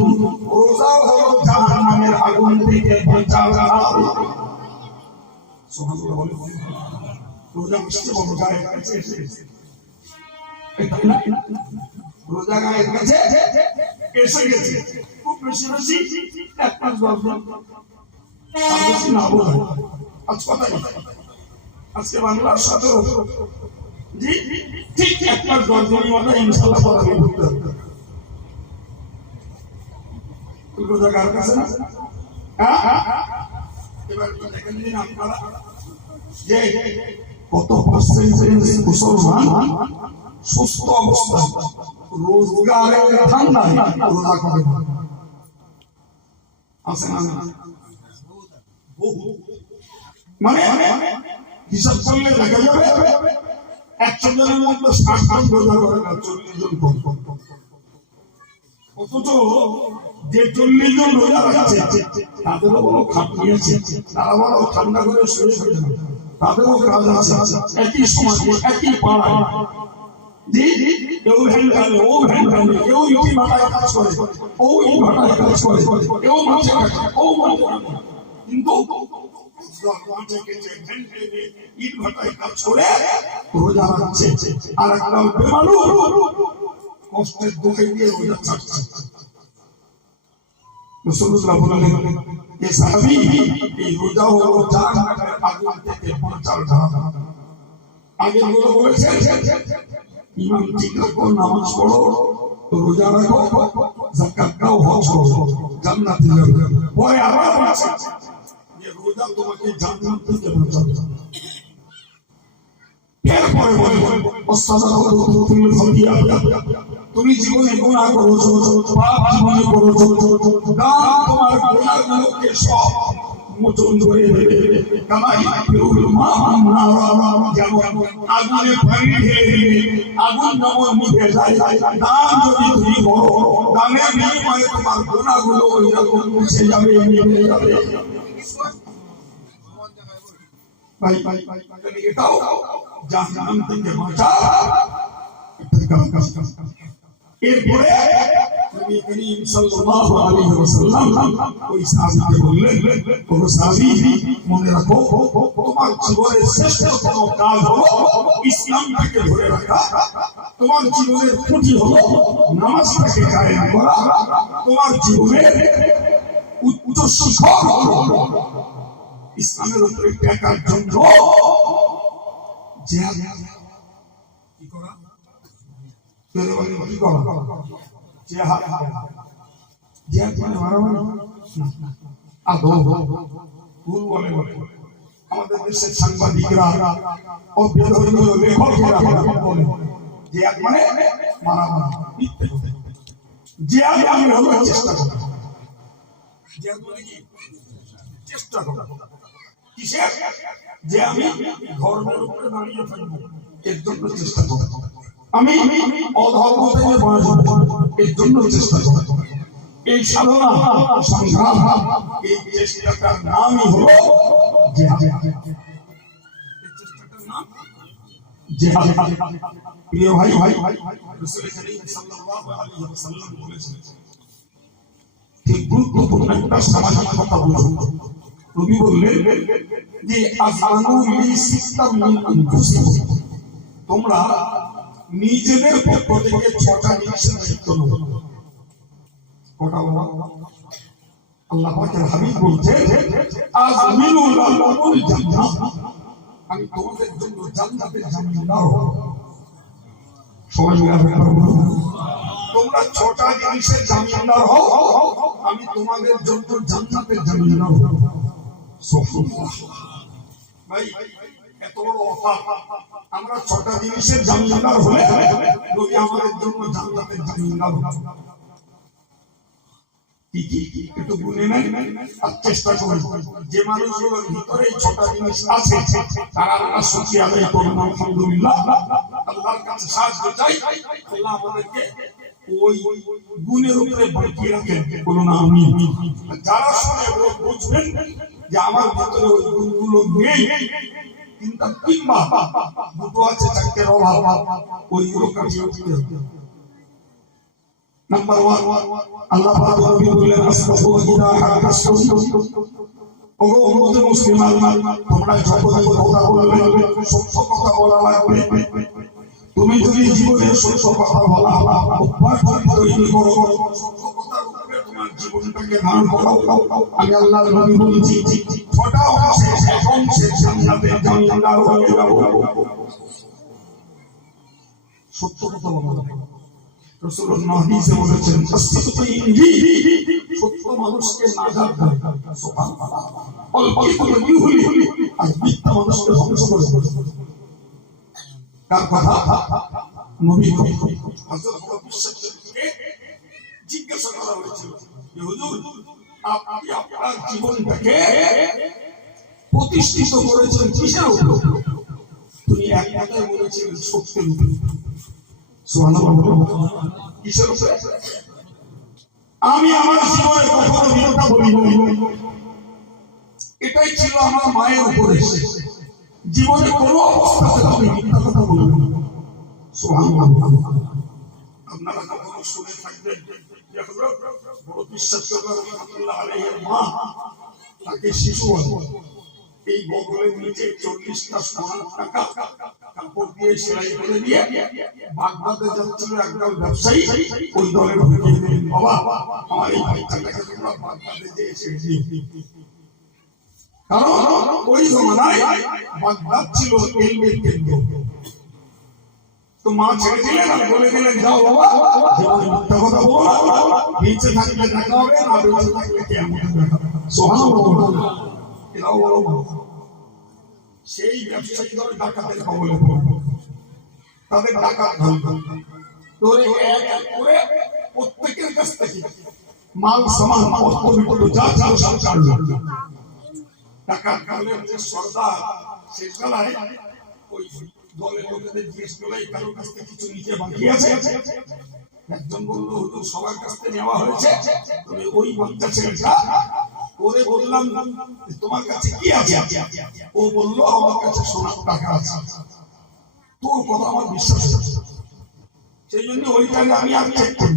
রোজা হলো জাহান্নামের আগুন থেকে বাঁচার। সুবহানাল্লাহ বলে, রোজা মিষ্টি বড় গায়ের কাছে এসেছে, রোজা গায়ের কাছে এসে গেছে, খুব বেশি বেশি 1 মাস 10 দিন, আর বেশি না বলা। আজ কথা কি, আজকে বাংলার 17 জি ঠিক 1 মাস 10 দিনের মধ্যে ইনশাআল্লাহ পড়াবে করতে হবে। রোজা গায়ের কাছে না, এবার দেখেন দিন আপনারা যে কত পার্সেন্টেজ মুসলমান সুস্থ অবস্থায় রোজগারের ধান্দায় রোজা করে আছে না? মানে হিসাব করলে দেখা যাবে 100 জনের মধ্যে 60 জন রোজা করে না, 40 জন কম। অথচ যে 40 জন রোজা রাখছে তাদেরও বড় খাটনি আছে, তারা বড় ঠান্ডা করে শুয়ে থাকে না, তাদেরও কাজ আছে, একই সমাজে একই পাড়ায়। জি কেউ ভ্যান টানে, ও ভ্যান টানে, কেউ ইটি ভাটায় কাজ করে, ও ইট ভাটায় কাজ করে, কেউ মাঠে কাটে, ও মাঠে কাটে, কিন্তু মাঠে গেছে ভ্যান টেনে ইট ভাটায় কাজ করে রোজা রাখছে, আর একটা বেমালুম কষ্টের দুঃখে দিয়ে রোজা ছাড়ছে। রাসূলুল্লাহ বললেন, এ সাহাবী, এই রোজা হলো জাহান্নামের আগুন থেকে বাঁচার ধারা। আগে গুলো বলেছে ইমাম ঠিক রাখো, নামাজ পড়ো, রোজা রাখো, যাকাত দাও, হজ করো, জান্নাতে যাবে। পরে আবার বলেছে যে রোজা তোমাকে জান্নাত থেকে বাঁচাবে। এরপরে বলে তুমি জীবনে গুনাহ করেছো, পাপ জীবনে করেছো, দান তোমার গুনাহগুলোকে সব মোচন করে দেবে। কামাই ফিরুল মা যেমন আগুনে পানি ঢেলে দিলে আগুন যেমন নিভে যায়, দান যদি তুমি করো, দানের বিনিময়ে তোমার গুনাহগুলো ওই রকম মুছে যাবে, নিভে যাবে। ভাই এটাও জাহান্নাম থেকে বাঁচা। এরপরে নবী করিম সাল্লাল্লাহু আলাইহি ওয়াসাল্লাম ওই সাহাবীকে বললেন, ও সাহাবী, মনে রাখো তোমার জীবনের শ্রেষ্ঠতম কাজ হলো ইসলামটাকে ধরে রাখা, তোমার জীবনের খুঁটি হলো নামাজটাকে কায়েম করা, তোমার জীবনের উচ্চ শিখর হলো ইসলামের উপরে টেকার জন্য জিহাদ। কি করা? কি করা? জিহাদ। জিহাদ মানে মারামারি না, আদৌ ভুল বলে আমাদের দেশের সাংবাদিকরা ও বেদরীয় লেখকেরা বলে জিহাদ মানে মারামারি। জিহাদ মানে হলো চেষ্টা করা। জিহাদ মানে কি? চেষ্টা করা। কিসের? যে আমি ধর্মের উপরে দাঁড়িয়ে থাকবো, এর জন্য চেষ্টা করব। আমি অধর্ম থেকে বাঁচবো, এর জন্য চেষ্টা করব। এই সাধনা সংগ্রাম, এই চেষ্টাটার নামই হলো জিহাদ। এই চেষ্টাটার নাম জিহাদ। প্রিয় ভাই, রাসূল করিম সাল্লাল্লাহু আলাইহি ওয়াসাল্লাম বলেছেন, ঠিক গুরুত্বপূর্ণ একটা সামাজিক কথা বলুন। নবী বললেন যে আযমানু লিসিস্তাম মিন আনফুসিকুম, তোমরা নিজেদের পক্ষ থেকে 6টা জিনিসের দায়িত্ব নাও। কটা বলা? আল্লাহ পাকের হাবিব বলছেন, আযমিনু লাকুমুল জান্নাহ, আমি তোমাদের জন্য জান্নাতের জামিনদার হব। সবাই মিলে বলুন, তোমরা 6টা জিনিসের জামিনদার হও, আমি তোমাদের জন্য জান্নাতের জামিনদার হব। ভাই এত বড় অফার, আমরা 6টা জিনিসের জামিনদার হলে নবী আমাদের জন্য জান্নাতের জামিনদার হবেন। কি কি একটু গুনে নেন আর চেষ্টা করুন। যে মানুষগুলোর ভিতরে এই 6টা জিনিস আছে তারা আল্লাহর শুকরিয়া আদায় করুন, আলহামদুলিল্লাহ। আল্লাহর কাছে সাহায্য চাই, আল্লাহ আমাদেরকে ওই গুণের উপরে বাঁচিয়ে রাখেন, বলুন আমিন। যারা শুনে বুঝবেন যে আমার ভিতরে ওই গুণগুলো নেই, কিন্তু কিংবা দুটো আছে, 4টের অভাব, ওইগুলো কাটিয়ে উঠতে হবে। নাম্বার 1, আল্লাহ পাক নবী বললেন, আস্তাগফিরুল্লাহ হাকাসুম, ওগো উম্মতে মুসলিমান, তোমরা যখন কথা বলবে সত্য কথা বলা লাগবে। তুমি যদি জীবনে সত্য কথা বলা অভ্যাস তৈরি করো, সত্য কথার উপরে তোমার জীবনটাকে দাঁড় করাও, আমি আল্লাহর নবী বলছি 6টা অংশে এক অংশে জান্নাতের জামিনদার হয়ে যাবো। সত্য কথা বলা। রাসূলুল্লাহ হাদিসে বলেছেন, সত্য মানুষকে নাজাত দেয়, সুবহানাল্লাহ, অল্প ইউহুলি, আর মিথ্যা মানুষকে ধ্বংস করে। কার কথা? নবী হযরত বিশ্বকে জিজ্ঞাসা করা হয়েছিল, হুজুর আপনি আপনার জীবনটাকে প্রতিষ্ঠিত করেছেন কিসের উপর? তুমি এক কথায় বলেছিলেন সত্যের উপর। সুবহানাল্লাহ। কিসের উপর? আমি আমার জীবনে কখনো মিথ্যা বলিনি, এটাই ছিল আমার মায়ের উপদেশ। জীবনে কোনো অবস্থাতে আমি মিথ্যা কথা বলিনি। সুবহানাল্লাহ। আপনারা কখনো শুনে থাকবেন যে হযরত বড় বিশ্বাস রাহমাতুল্লাহ আলাইহির মা, তাকে শিশু এই বগলের নিচে 40টা সোনার টাকা কাপড় দিয়ে সেলাই করে দিয়ে বাগদাদে যাচ্ছিল একদল ব্যবসায়ী, ওই দলে ঢুকিয়ে দিলেন, বাবা আমার এই বাচ্চাটাকে তোমরা বাগদাদে যে এসে দিও। কারণ ওই জমানায় বাগদাদ ছিল এলমের কেন্দ্র। তো মা ছেড়ে দিলেন আর বলে দিলেন, যাও বাবা, মিথ্যা কথা বলো, বেঁচে থাকলে দেখা হবে, না বেঁচে থাকলে কিয়ামতে দেখা হবে। সুবহানাল্লাহ। এরাও বড় বড় সেই ব্যবসায়ী দল ডাকাতের কবলে পড়ল। তাদের ডাকাত ধরল, ধরে এক এক করে প্রত্যেকের কাছ থেকে মাল সামান যা যা সব কাটল। ডাকাত কাটলেন যে সর্দার, শেষ বেলায় ওই দলের লোকেদের জিজ্ঞেস করলে কারোর কাছ থেকে কিছু নিচে বাকি আছে? একজন বলল, হুজুর সবার কাছ থেকে নেওয়া হয়েছে, তবে ওই বাচ্চা ছেলেটা, ওরে বললাম তোমার কাছে কি আছে? ও বলল, আমার কাছে সোনার টাকা আছে। তোর কথা আমার বিশ্বাস হচ্ছে, সেই জন্য ওইটাকে আমি আর চেক করি।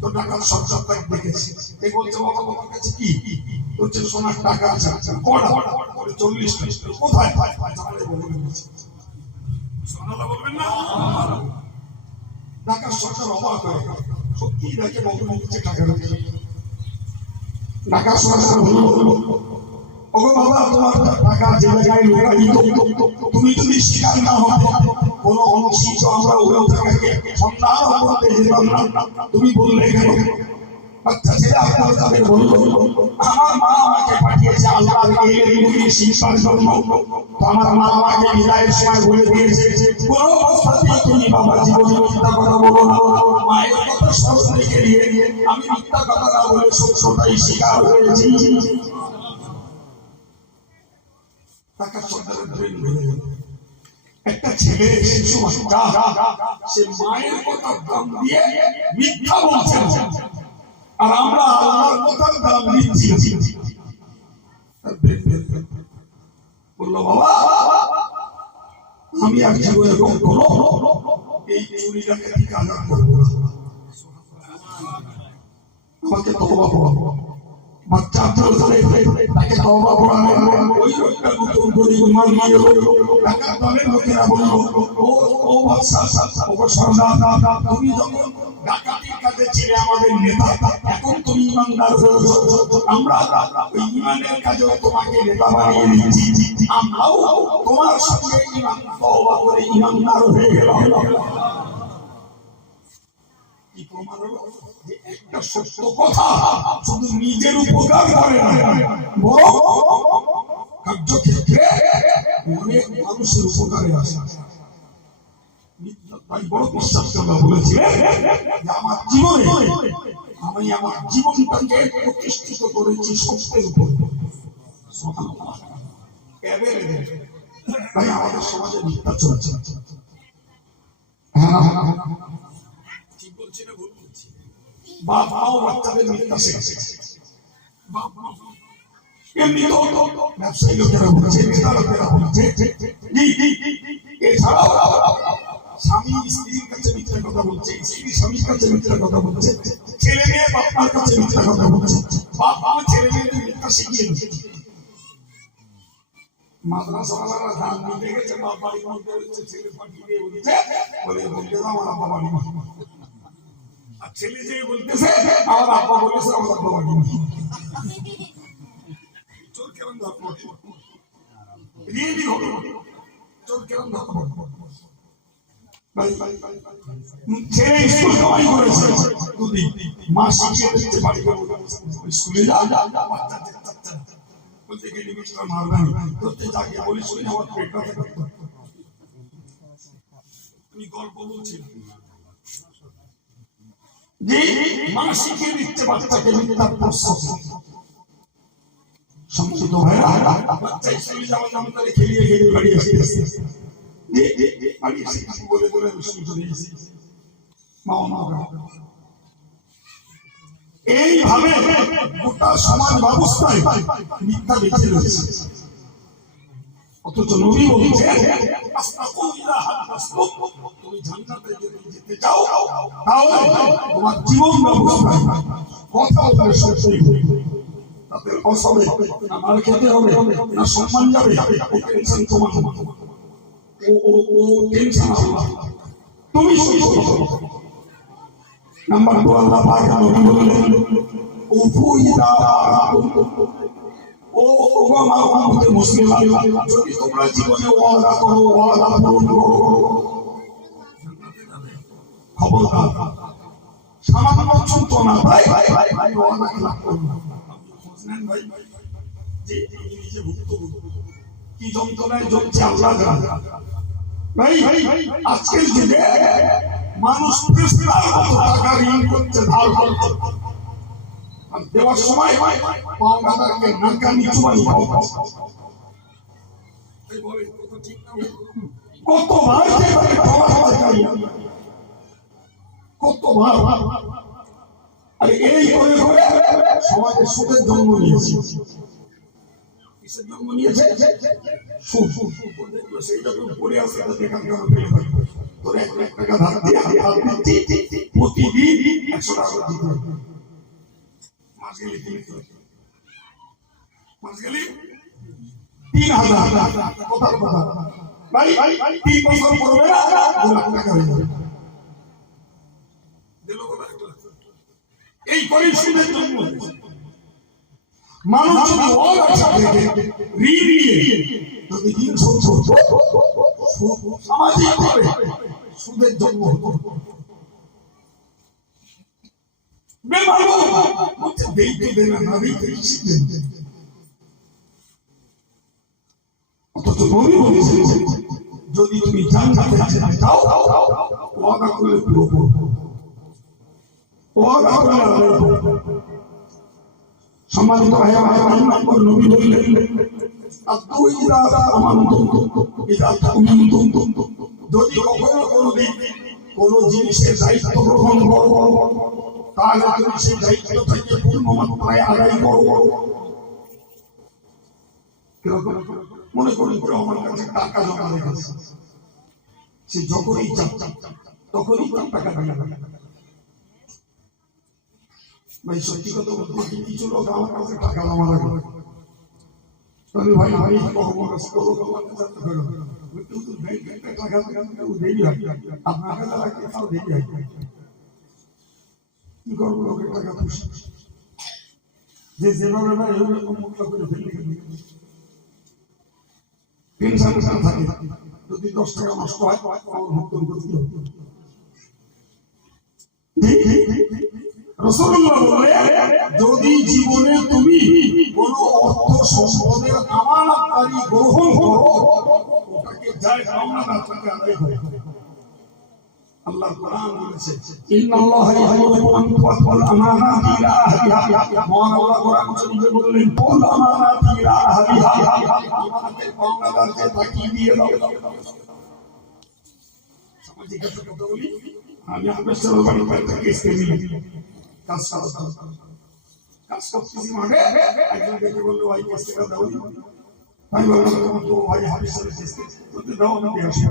তো ডাকাত সরকার তাকে দেখেছি, এ বলছে, বাবা তোমার কাছে কি? বলছে সোনার টাকা আছে। কটা? 40টা। কোথায়? বলে দিয়েছি। সুবহানাল্লাহ বলবেন না? ঢাকার সরকার অবাক হয়ে গেল, সত্যি দেখে বলতে দিচ্ছে টাকা রয়েছে। ঢাকার সরকার বলল, ওগো বাবা, তোমার টাকা যে জায়গায় লুকায়িত, তুমি যদি স্বীকার না হও, কোনো অনুষ্ঠিত আমরা ওই টাকাকে সন্ধান করতে যেতাম না। তুমি বললে কেন? বাচ্চা ছেলে আপনার তাদের বলল, আমার মা আমাকে পাঠিয়েছে আল্লাহর এই শিক্ষার জন্য। আমার মা আমাকে বিদায়ের সময় বলে দিয়েছে, কোনো অবস্থাতেই তুমি বাবা জীবনে মিথ্যা কথা বলো না। মায়ের কথা স্মরণ রেখে দিয়ে আমি মিথ্যা কথা না বলে সত্যটাই স্বীকার হয়েছি। টাকা সরকারের ব্রেন ভেঙে গেল। একটা ছেলে শিশু বাচ্চা, সে মায়ের কথা দাম দিয়ে মিথ্যা বলছে, আর আমরা আল্লাহর কথার দাম দিচ্ছি। বললো, বাবা আমি আর জীবনে কখনো এই চুরি ডাকাতি কাজ করবো না, আমাকে তওবা পড়াবো। বাচ্চা তাকে তওবা পড়ানো, ওই লোকটা নতুন করে ঈমান নিয়ে এলো। টাকা দলের লোকেরা বলল, ও বাদশা, ও সরদার, তুমি যখন ডাকাতির কাজে ছিলে আমাদের নেতা, এখন তুমি ঈমানদার হয়েছো, আমরা ওই ঈমানের কাজেও তোমাকে নেতা বানিয়ে দিচ্ছি। আমরাও তোমার সঙ্গে ঈমান তওবা করে ঈমানদার হয়ে গেলাম। কি প্রমাণ হলো যে একটা সত্য কথা শুধু নিজের উপকার করে না, বরং কার্যক্ষেত্রে অনেক মানুষের উপকারে আসে। বড় বিশ্বাস আমরা বলেছিলেন যে আমার জীবনে আমি আমার জীবনটাকে প্রতিষ্ঠিত করেছি সত্যের উপর। তাই আমাদের সমাজে মিথ্যা চলছে। ঠিক বলছি না ভুল বলছি? বাপ মাও বাচ্চাদের মিথ্যা শেখাচ্ছে। এমনি তো ব্যবসায়ী লোকেরা বলছে, নেতা লোকেরা বলছে, এছাড়াও স্বামী স্ত্রীর কাছে মিথ্যা কথা বলছে, স্ত্রী স্বামীর কাছে মিথ্যা কথা বলছে, ছেলে মেয়ে বাপ মার কাছে মিথ্যা কথা বলছে, বাপ মা ছেলে মেয়েদের মিথ্যা শিখিয়ে দিচ্ছে। মাদ্রাসাওয়ালারা দান নিতে গেছে, বাপ বাড়ির মধ্যে হচ্ছে, ছেলে পাঠিয়ে দিয়ে বলছে, বলে আমার আব্বা বাড়ি, আর ছেলে যে বলতেছে আমার আব্বা বলেছে আমার আব্বা বাড়ি। চোর কেমন ধর্ম, রিয়েলি হবে, চোর কেমন ধর্ম। ছেলে স্কুল কামাই করেছে, মা শিখিয়ে দিচ্ছে বাড়ি স্কুলে যা, বলতে গেলে মিস্টার মারবানি করতে যাকে বলি শুনে আমার পেট ব্যথা করতো। আমি গল্প বলছিলাম যে মা শিখিয়ে দিচ্ছে বাচ্চাকে মিথ্যার প্রশ্ন। সম্মানিত ভাইরা, বাচ্চা স্কুলে যাওয়ার নাম করে খেলিয়ে খেলিয়ে বাড়ি আসতেছে, বাড়ি এসে কিছু বলে বলে চলে এসে এইভাবে গোটা সমাজ ব্যবস্থায় মিথ্যা বেঁচে রয়েছে। অথচ নবী বলছেন, তুমি জান্নাতে যদি যেতে চাও তাহলে তোমার জীবন ব্যবস্থায় কথা বলে সত্যি, তাতে অসবে না মার খেতে হবে না সম্মান যাবে, টেনশন তোমার, ও টেনশন আল্লাহ, তুমি শুধু নাম্বার 2 আল্লাহ পাক নবী বললেন, ও আমাদের মুসলিম যদি তোমরা জীবনে ওয়াদা করো, ওয়াদা পূরণ করো, খবরদার সামান্য ছোট না ভাই, ওয়াদা খেলাপ করো না। ভাই যে নিজে ভুক্তভোগী কি যন্ত্রণায় জ্বলছে আল্লাহ জানে। ভাই আজকের যুগে মানুষ টাকা ঋণ করছে, ধার করছে, আর দেওয়ার সময় পাওনাদারকে নাকা নিচু বানিয়ে কতবার কতবার। আর এই করে করে সমাজে সুদের জন্ম নিয়েছে। কিসের জন্ম নিয়েছে? সুদ। সেই যখন পড়ে আসে তোর 1 লাখ টাকা ধার দিয়ে প্রতিদিন 100 টাকা দিতে হবে। মাস গেলে 3000 কথা ভাই 3 বছর পড়বে না 2 লাখ টাকা হয়ে যাবে। এই করে সুদের জন্ম মানুষ যদি ঋণ নিয়ে যদি দিন সামাজিক সুদের জন্ম হতো। যদি তুমি জান্নাতে যাও ওয়াদা করলে পুরো করবো, ওয়াদা করলে সম্মানিত ভাই আমার নবী বললেন যদি কখনো কোনোদিন কোন জিনিসের দায়িত্ব গ্রহণ করো তাহলে তুমি সেই দায়িত্ব থেকে পূর্ণ মাত্রায় আদায় করো। মনে করুন আমার কাছে টাকা জমা রেখেছে, সে যখনই তখনই টাকা দিয়ে ভাই সত্যি কথা বলতে কিছু লোক আমার কাছে টাকা জমা রাখে, তবে ভাই আমি আপনার কাছে রাখলে তাও দেরি হয়। কি করবো লোকের টাকা খুশি যে যেভাবে না এরকম মুক্ত করে ফেললে টেনশন থাকে। যদি 10 টাকা নষ্ট হয় মুক্ত করতে হবে। রাসূলুল্লাহ বলেন যদি জীবনে তুমি কোন অর্থ সম্পদের আমানতদারি গ্রহণ করো ওটাকে যায় আমানত থেকে আদায় করো। আল্লাহ কোরআন বলেছে ইন্নাল্লাহা ইয়া'মুরু আন তু'আদ্দাল আমানাতি ইলা আহলিহা। মহান আল্লাহ কোরআন শরীফে বললেন কুল আমানাতি ইলা আহলিহা, আমানতের পাওনাদারকে তাকিয়ে দিয়ে দাও। সামাজিক একটা কথা বলি, আমি আপনার সাথে বাড়ি থেকে এসেছি কাজ করতেছি মাঠে, একজন দেখে বললো ভাই কাজ টাকা দাও। আমি বললাম তো ভাই হাফিজ সাহেব দাও, আমি দিয়ে আসি।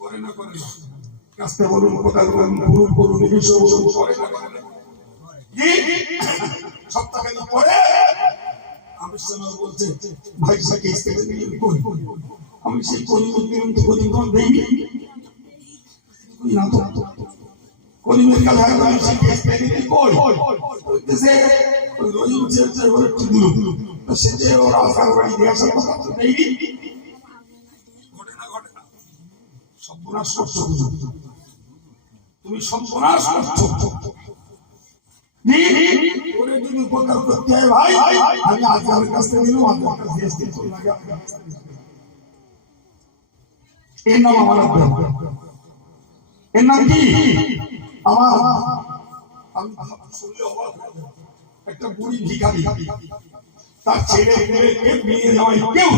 করে না করে না কাজটা বলুন, কোথায় বলুন, পূরণ করুন, বিষয় বলুন, করে না করে না সপ্তাহখানি পরে হাফিজ সাহেব বলছে ভাই সাহেব কেস থেকে করি। আমি সেই করিম তো করিম দেইনি না তো করিমের কাছে আমি সেই কেস থেকে কই বলতেছে ওই রহিম সাহেব বলে তুই তো সেটা ওরা আসার বাড়ি দিয়ে আসার কথা তো দেইনি। ঘটে না সর্বনাশ করছো তুমি, সর্বনাশ করছো। ওরে যদি উপকার করতে হয় ভাই আমি আজকের কাছ থেকে নিলাম, আপনার কাছে জিএসটি চলে লাগে। এর নাম আমার এর নাম কি আমার আমি শুনলে অবাক হয়ে যাব। একটা বুড়ি ভিখারি তার ছেলে বিয়ে নয় কেউ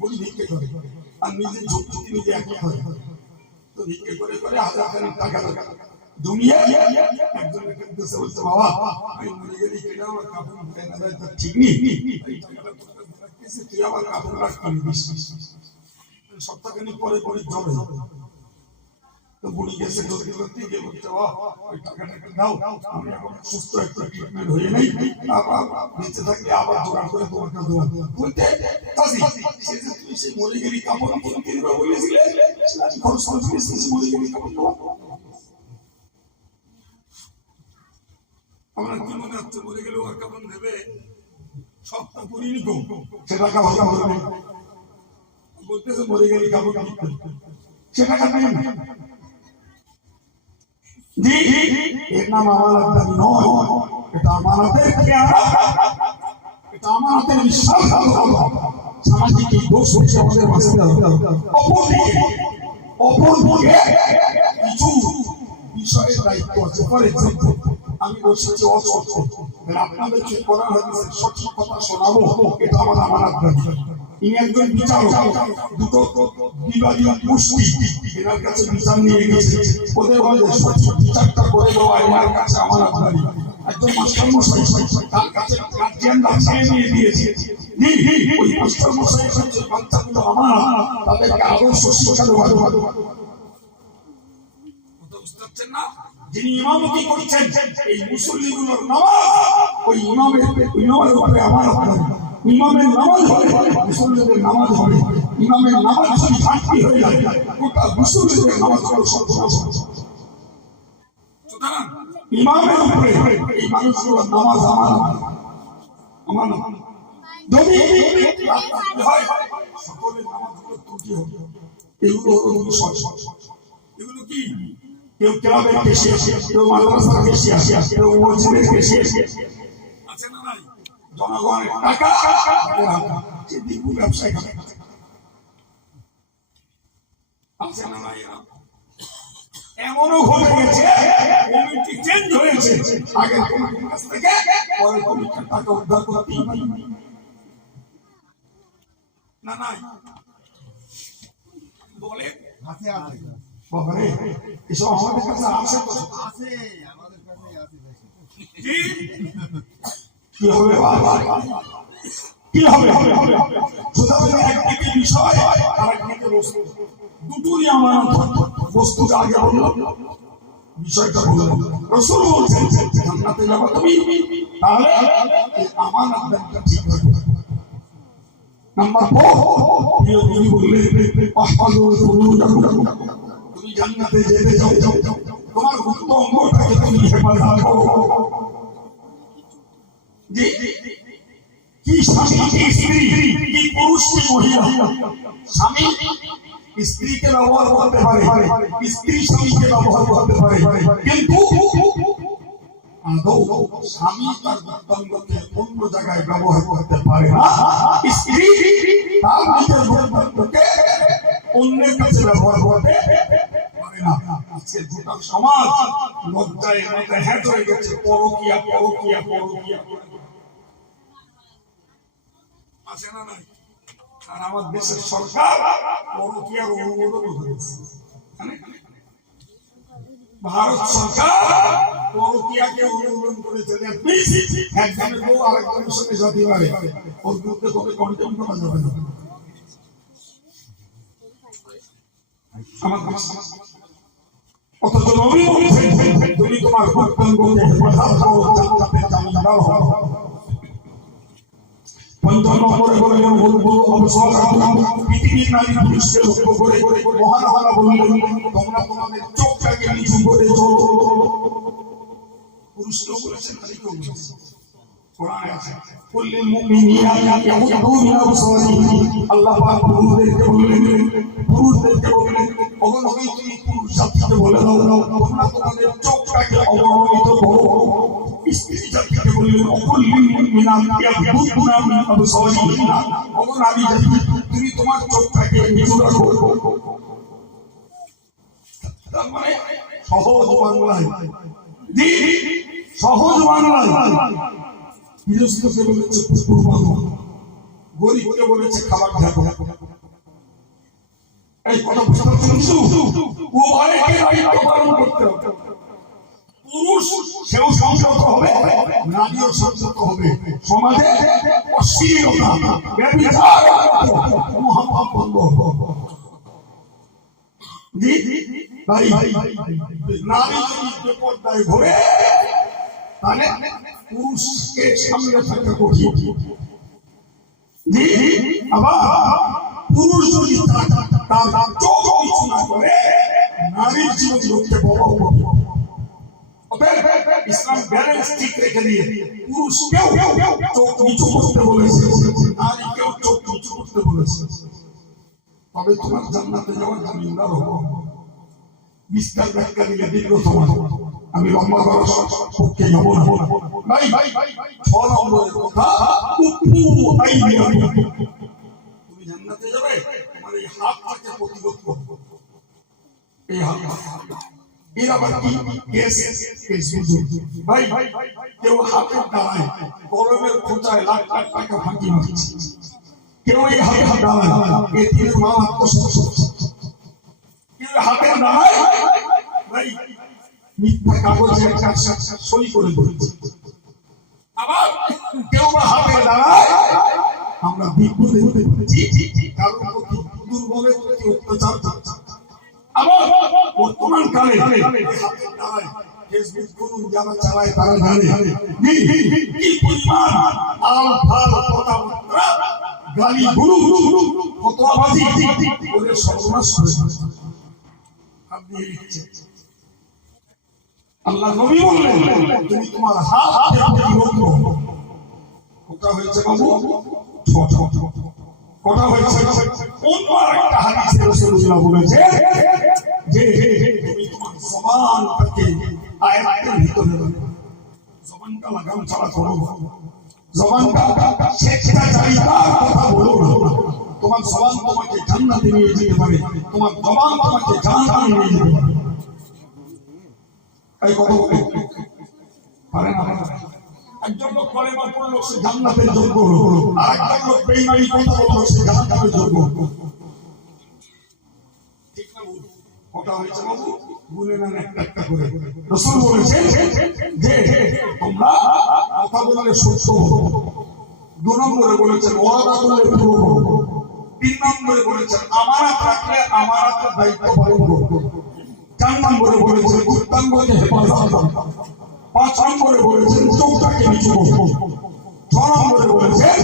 বুড়ি ভিক্ষে করে আর নিজে ঝুঁকি নিজে একটা হয় তো ভিক্ষে করে করে হাজার খানিক টাকা দুনিয়া একজন বলছে বাবা আমি মরে গেলে কেটে আমার কাপড় না দেয় তার ঠিক নেই, তুই আমার কাপড় রাখবি দিস। সপ্তাহখানিক পরে পরে জমে তো বুড়ি গেছে ধরতে ধরতে গিয়ে বলছে ওই টাকাটা দাও, আমি এখন সুস্থ একটা ট্রিটমেন্ট হয়ে নেই, বেঁচে থাকলে আবার জোগাড় করে তোমার কাছে দেওয়া বলতে তুই সেই মরে গেলি কাপড় কিনতে দিবা বলেছিলে খরচ করে মরে গেলি কাপড় দেওয়া। আমরা কি মনে হচ্ছে মরে গেলে ওর কাপড় দেবে? সব তো করিনি গো, সেটা খাওয়া বলতেছে মরে গেলে খাবো, সেটা খাবেন জি, এর নাম আমানত নয়, এটা আমানতের খেয়াল, এটা আমানতের বিশ্বাস। সামাজিক এই দোষ হচ্ছে আমাদের বাঁচতে হবে। অপরদিকে কিছু বিষয়ের দায়িত্ব আছে। আমি বসেছি আপনাদেরকে কোরআন হাদিসের সঠিক কথা শোনাবো, এটা আমার আমানত। ইনি একজন বিচারক, দুটো বিবাদী গোষ্ঠী এনার কাছে বিচার নিয়ে গেছে, ওদের বলে সঠিক বিচারটা করে দেওয়া এনার কাছে আমানত। একজন মাস্টার মশাই, তার কাছে গার্জিয়ানরা ছেড়ে নিয়ে দিয়েছে, ওই মাস্টার মশাই হচ্ছে বাচ্চাগুলো আমার, তাদেরকে আদর্শ শিক্ষা দেওয়া। যিনি ইমামতি করছেন এই মুসল্লিগুলোর নামাজ, ওই ইমামের উপরে আমানত। ইমামের নামাজ হবে, মুসল্লিদের নামাজ হবে। ইমামের নামাজ যদি ঘাটতি হয়ে যায়, গোটা মুসল্লিদের নামাজ হবে সর্বনাশ। সুতরাং ইমামের উপরে এই মানুষগুলোর নামাজ আমানত। যদি হয় সকলের নামাজগুলো ত্রুটি হবে। এগুলো এগুলো কি? কেউ ক্লাবের কেশে, কেউ মাদ্রাসার কেশে আসে, কেউ মসজিদের কেশে আছে না নাই? জনগণের টাকা দিকু ব্যবসায় আছে না নাই? এমনও ঘটে গেছে, কমিটি চেঞ্জ হয়েছে, আগের কমিটির কাছ থেকে পরে কমিটির টাকা উদ্ধার করতেই পারি না নাই বলে বাবারে, এসব আমাদের কাছে আছে তো আছে, আমাদের কাছে আছে। কি হবে বাবা, কি হবে? সুতরাং একদিকে বিষয় আর একদিকে বস্তু, দুটোই আমানত। বস্তুটা আগে বললাম, বিষয়টা বললাম। রাসূল বলছেন জান্নাতে যাবে তুমি, তাহলে এই আমানতটা ঠিক হবে। নাম্বার 4, প্রিয় নবী বললেন তুমি জান্নাতে যেতে চাও, তোমার গুপ্ত অঙ্গটাকে তুমি হেফাজত করো। জি, কি স্বামী কি স্ত্রী, কি পুরুষ কি মহিলা, স্বামী স্ত্রীকে ব্যবহার করতে পারে, স্ত্রী স্বামীকে ব্যবহার করতে পারে, কিন্তু স্বামী তার গুপ্তাঙ্গকে অন্য জায়গায় ব্যবহার করতে পারে না। স্ত্রী তার নিজের গুপ্তাঙ্গকে অন্যের কাছে ব্যবহার করতে পারে না। আজকে গোটা সমাজ লজ্জায় মাথায় হ্যাট হয়ে গেছে, পরকিয়া পরকিয়া পরকিয়া আছে না নাই? আর আমার দেশের সরকার পরকিয়ার অনুমোদন করেছে। ভারত সরকার পরকিয়াকে অনুমোদন করেছে। একজনের বউ আরেকজনের সঙ্গে যেতে পারে, ওর বিরুদ্ধে তোকে কন্টেম করা যাবে না। অথচ নবী বলেছেন তুমি তোমার গুপ্তাঙ্গকে হেফাজত করো, জান্নাতের জামিনদার হও। ৫৫ নম্বরে বললেন পৃথিবীর নারী পুরুষকে লক্ষ্য করে মহান আল্লাহ বললেন তোমরা তোমাদের চোখটাকে নিচু করে চলো। পুরুষকেও বলেছেন, নারীকেও বলেছেন। কোরআনে আছে কুল্লিল মুমিনিনা ইয়াগুদ্দু মিন আবসারিহিম, আল্লাহ পাক পুরুষদেরকে বললেন ওগো নবী তুমি পুরুষ জাতিকে বলে দাও তোমরা তোমাদের চোখটাকে অবনমিত করো। স্ত্রী জাতিকে বললেন কুল্লিল মুমিনিনা ইয়াগুদ্দু মিন আবসারিহিম, ওগো নারী জাতি তুমি তোমার চোখটাকে নিচু রাখো। তার মানে সহজ বাংলায়, সহজ বাংলায় গৃহস্থকে বলেছে কুকুর মানো, গরিবকে বলেছে খাবার খাবো। এই কথা বুঝতে পারছেন? উভয়কে দায়িত্ব পালন করতে হবে। পুরুষ সেও সংযত হবে, নারীও সংযত হবে। সমাজে অশ্লীলতা ব্যভিচার মহাপাপ বন্ধ হবে। নারী যদি বেপরদায় ঘোরে তাহলে পুরুষকে সামনে থাকা কঠিন। আবার পুরুষ যদি তার চোখ কিছু না করে নারীর জীবন লোককে বড় ইসলাম ব্যালেন্স ঠিক রেখে দিয়ে পুরুষ কেউ চোখ নিচু করতে বলেছে, নারী কেউ চোখ নিচু করতে বলেছে। তবে তোমার জান্নাতে যাওয়ার জামিনদার হবো। বিস্তার ব্যাখ্যা দিলে দীর্ঘ সময়, আমি লম্বা করার পক্ষে যাবো না। ভাই 6 নম্বরের কথা, তুমি জান্নাতে যাবে, তোমার এই হাতটাকে প্রতিরোধ করবো। এই হাত এর আবার কি কেস ভাই, কেউ হাতের দ্বারায় কলমের খোঁচায় লাখ লাখ টাকা ফাঁকি মারছে, কেউ এই হাতের দ্বারায় এতিমের মা আত্মসংস্কৃত, কেউ হাতের দ্বারায় ভাই মিথ্যা কাগজে একটা সই করে দিচ্ছে, আবার কেউ বা হাতের দ্বারায় আমরা বিপদে হতে পারছি, কারণ দুর্বলের প্রতি অত্যাচার করছে। আবার বর্তমান কালে ফেসবুক করুন, যারা চালায় তারা জানে কি পরিমাণ আল-ফাল কথাবার্তা, গালি গুরু ফতোয়াবাজি করে সর্বনাশ করে আপনি লিখছেন। আল্লাহ নবী বললেন, তুমি তোমার হাতকে প্রতিরোধ করো। কথা হয়েছে বাবু, কথা হয়েছে। অন্য একটা হাদিসে রাসূলুল্লাহ বলেছে যে তুমি তোমার জবানটাকে আয়াতের ভিতরে রাখো, জবানটা লাগাম ছাড়া করো, জবানটা স্বেচ্ছাচারিতার কথা বলো না। তোমার জবান তোমাকে জান্নাতে নিয়ে যেতে পারে, তোমার জবান তোমাকে জাহান্নামে নিয়ে যেতে পারে। এই কথা বলে পারে না। একজন লোক কলেমা পড়লো, সে জান্নাতের যোগ্য হলো, আর একজন লোক বেঈমানি কথা বললো, সে জাহান্নামের যোগ্য হলো। ঠিক না? কথা হয়েছে বাবু, গুনে নেন একটা একটা করে। রাসূল বলেছেন যে তোমরা কথা বললে সত্য হও। 2 নম্বরে বলেছেন ওয়াদা করলে পুরো হও। 3 নম্বরে বলেছেন আমানত রাখলে আমানতের দায়িত্ব পালন করো। 4 নম্বরে বলেছেন উত্তঙ্গকে হেফাজত করো। 5 নম্বরে বলেছেন চোখটাকে নিচু করো। 6 নম্বরে বলেছেন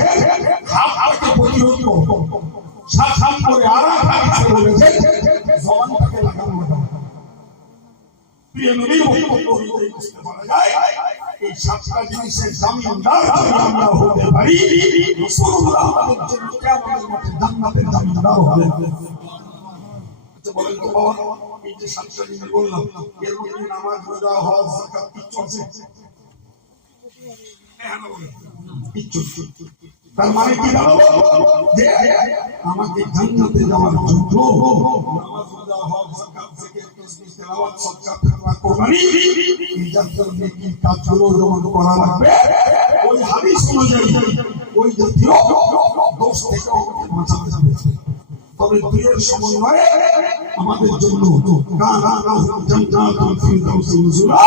হাতটাকে প্রতিরোধ করো। 7 নম্বরে আরেক হাদিসে বলেছেন জবানটাকে লাগাম লাগাও। প্রিয় নবীর বক্তব্য হইতে বুঝতে পারা যায় এই 7টা জিনিসের জামিনদার আমরা হতে পারি। রাসূলুল্লাহ আমাদের জন্য কিয়ামতের মাঠে জান্নাতের জামিনদার হবেন। আচ্ছা বলেন তো বাবা, এই যে 7টা জিনিস বললাম, এর মধ্যে নামাজ, রোজা, হজ, যাকাত কিচ্ছু আছে? হ্যাঁ না বলেন, কিচ্ছু। তার মানে কি জানো, যে আমাকে জান্নাতে যাওয়ার জন্য নামাজ, রোজা, হজ, যাকাত, জিকির, তাসবিহ, তেলাওয়াত, সদকা, ফিতরা, কুরবানি এই জাতীয় নেকি কাজগুলো যখন করা লাগবে, ওই হাদিস অনুযায়ী ওই জাতীয় দোষ থেকে আমাকে বাঁচাতে হবে। তবে দুইয়ের সমন্বয়ে আমাদের জন্য জান্নাতুল ফিরদাউসি নুজুলা,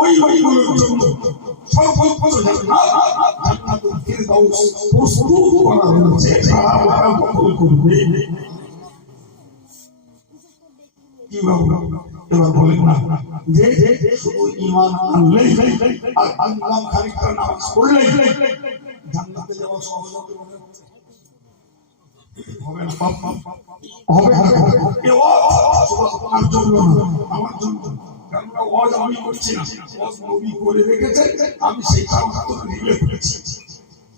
ওই ওইগুলোর জন্য সর্বোচ্চ জান্নাতুল ফিরদাউস প্রস্তুত করা হয়েছে, তারা ওরা দখল করবে। কি বাবু এবার বলেন না যে শুধু ঈমান আনলেই আর আল্লাহ খানিকটা নামাজ পড়লেই জান্নাতে যাওয়া সহজ হবে না। হবে না, হবে আপনার জন্য না, আমার জন্য। কারণ ওয়াজ আমি করছি না, ওয়াজ নবী করে রেখেছে, আমি সেই কারণটা নিলে করেছি।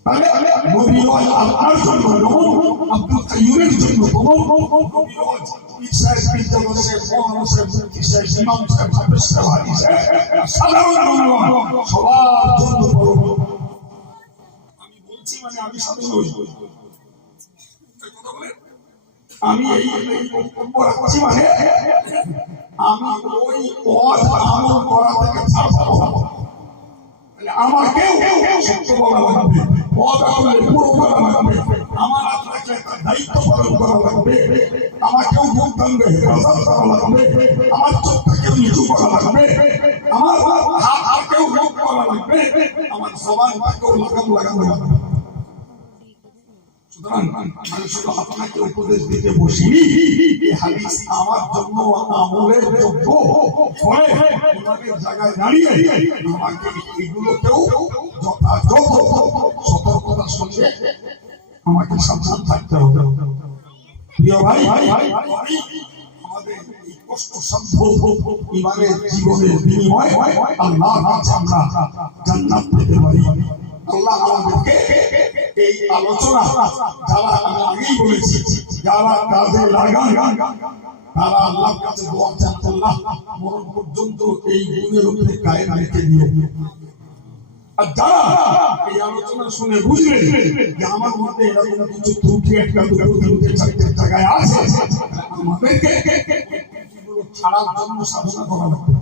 তাহলে নবী ওয়াজ আপনার জন্য, আব্দুল কাইয়ুমের জন্য, নবী ওয়াজ ইসরায়েল বিদ্যালয়ে মহানসের মুফতি সাহেব, ইমাম সাহেব, হাফেজ সাহেব, হাদিস সাহেব, সাধারণ মানুষ সবার জন্য বড়। আমি বলছি মানে আমি সাথে নই, আমি এই বক্তব্য রাখছি মানে আমি ওই পথ আমল করা থেকে ছাড়বো না। আমাকে সত্য বলা লাগবে, পথ আমলে পুরো করা লাগবে, আমার আপনাকে একটা দায়িত্ব পালন করা লাগবে, আমাকেও যোগদানবে হেফাজত করা লাগবে, আমার চোখটাকেও নিচু করা লাগবে, আমার হাতকেও লোক করা লাগবে, আমার জবানটাকেও লাগাম লাগানো লাগবে। সুতরাং আমি শুধু আপনাকে উপদেশ দিতে বসিনি, হাদিস আমার জন্য আমলের যোগ্য ফলে ওনাদের জায়গায় দাঁড়িয়ে আমাকে এগুলোকেও যথাযথ সতর্কতার সঙ্গে আমাকে সাবধান থাকতে হবে। প্রিয় ভাই, আমাদের কষ্টসাধ্য ইমানের জীবনের বিনিময়ে আল্লাহর কাছে আমরা জান্নাত পেতে পারি। আল্লাহ আমাদেরকে এই আলোচনা যারা আমি আগেই বলেছি যারা কাজে লাগান তারা আল্লাহর কাছে দোয়া চান, আল্লাহ মরণ পর্যন্ত এই গুণের উপরে কায়েম রেখে দিও। আর যারা এই আলোচনা শুনে বুঝলেন যে আমার মধ্যে এরকম কিছু ত্রুটি একটা দুটো চারটে জায়গায় আছে, আমাদেরকে ছাড়ার জন্য সাধনা করা লাগবে।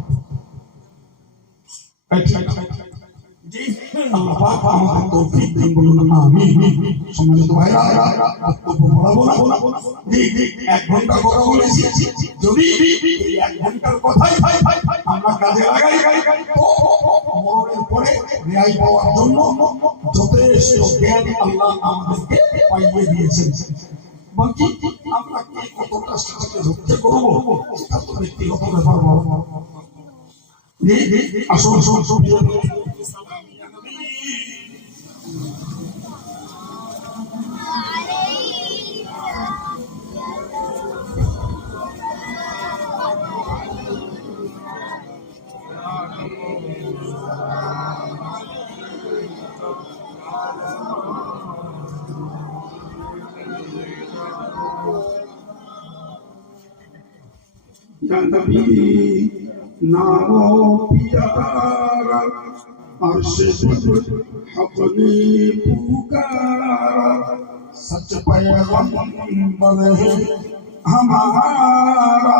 আল্লাহ পাক আমাদের তৌফিক দান করুন, আমিন। সম্মানিত ভাইরা, বক্তব্য বলাবো না, এক ঘন্টা কথা বলেছি, যদি এই এক ঘন্টার কথাই আমরা কাজে লাগাই মরণের পরে ন্যায় পাওয়ার জন্য যথেষ্ট জ্ঞান আল্লাহ আমাদেরকে পাইয়ে দিয়েছেন। বাকি আমরা কি কতটা সেটাকে রক্ষা করবো সেটা তো ব্যক্তিগত ব্যাপার। আসুন नबी नामो प्यारा अर्श हक ने पुकारा, सच पैगंबर है हमारा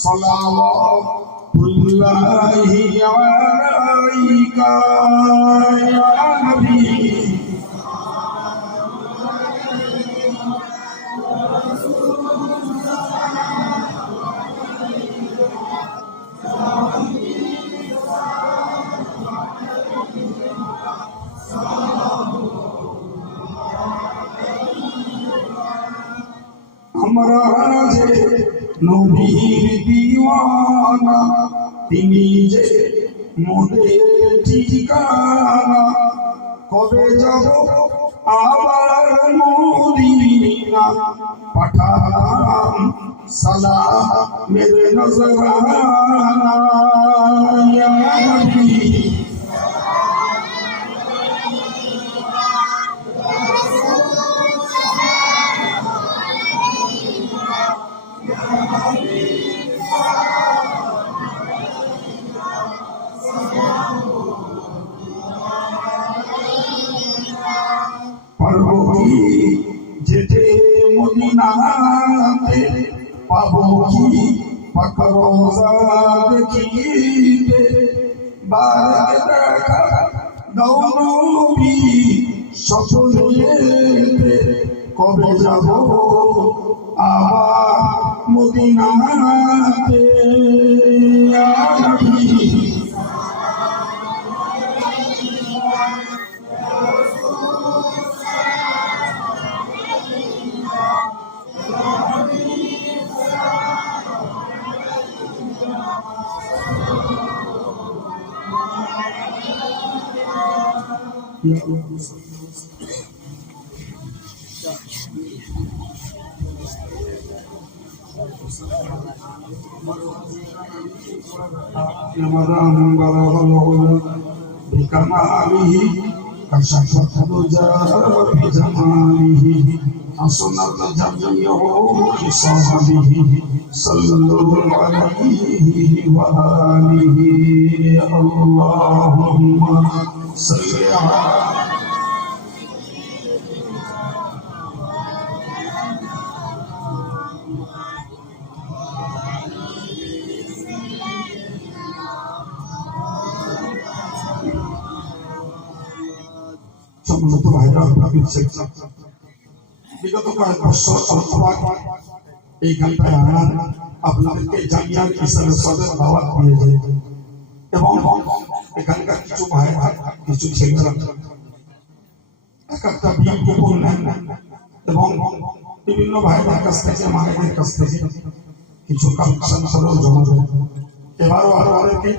सलावतुल्लाहि अलैका या नबी। আমরা যে নবীর দিওয়ানা, তিনি যে মোদের ঠিকানা, কবে যাব আবার মদিনা, পাঠালাম সালাম মেরে নজরানা ইয়া নবী। যেতে মদিনাতে পাবো কি পাক রওজা দেখিতে, বারে দেখা দাও নবী সকলেতে, কবে যাব আবার মদিনাতে ইয়া নবী। رمضان بلغ العلا بكماله، كشف الدجى بجماله، حسنت جميع خصاله، صلوا عليه وآله اللهم صل على সম্মানিত ভাইরা। বিগত কয়েক বছর এইখানটায় আনার আপনাদেরকে জামিয়ার ইসলামের সদর দাওয়াত দিয়েছে এবং এখানকার কিছু ভাইরা কিছু ছেলেরা এক একটা বিজ্ঞাপন নেন এবং বিভিন্ন ভাইদের কাছ থেকে মায়েদের কাছ থেকে কিছু কালেকশন করেও জমা দেন। এবারও আরো অনেকে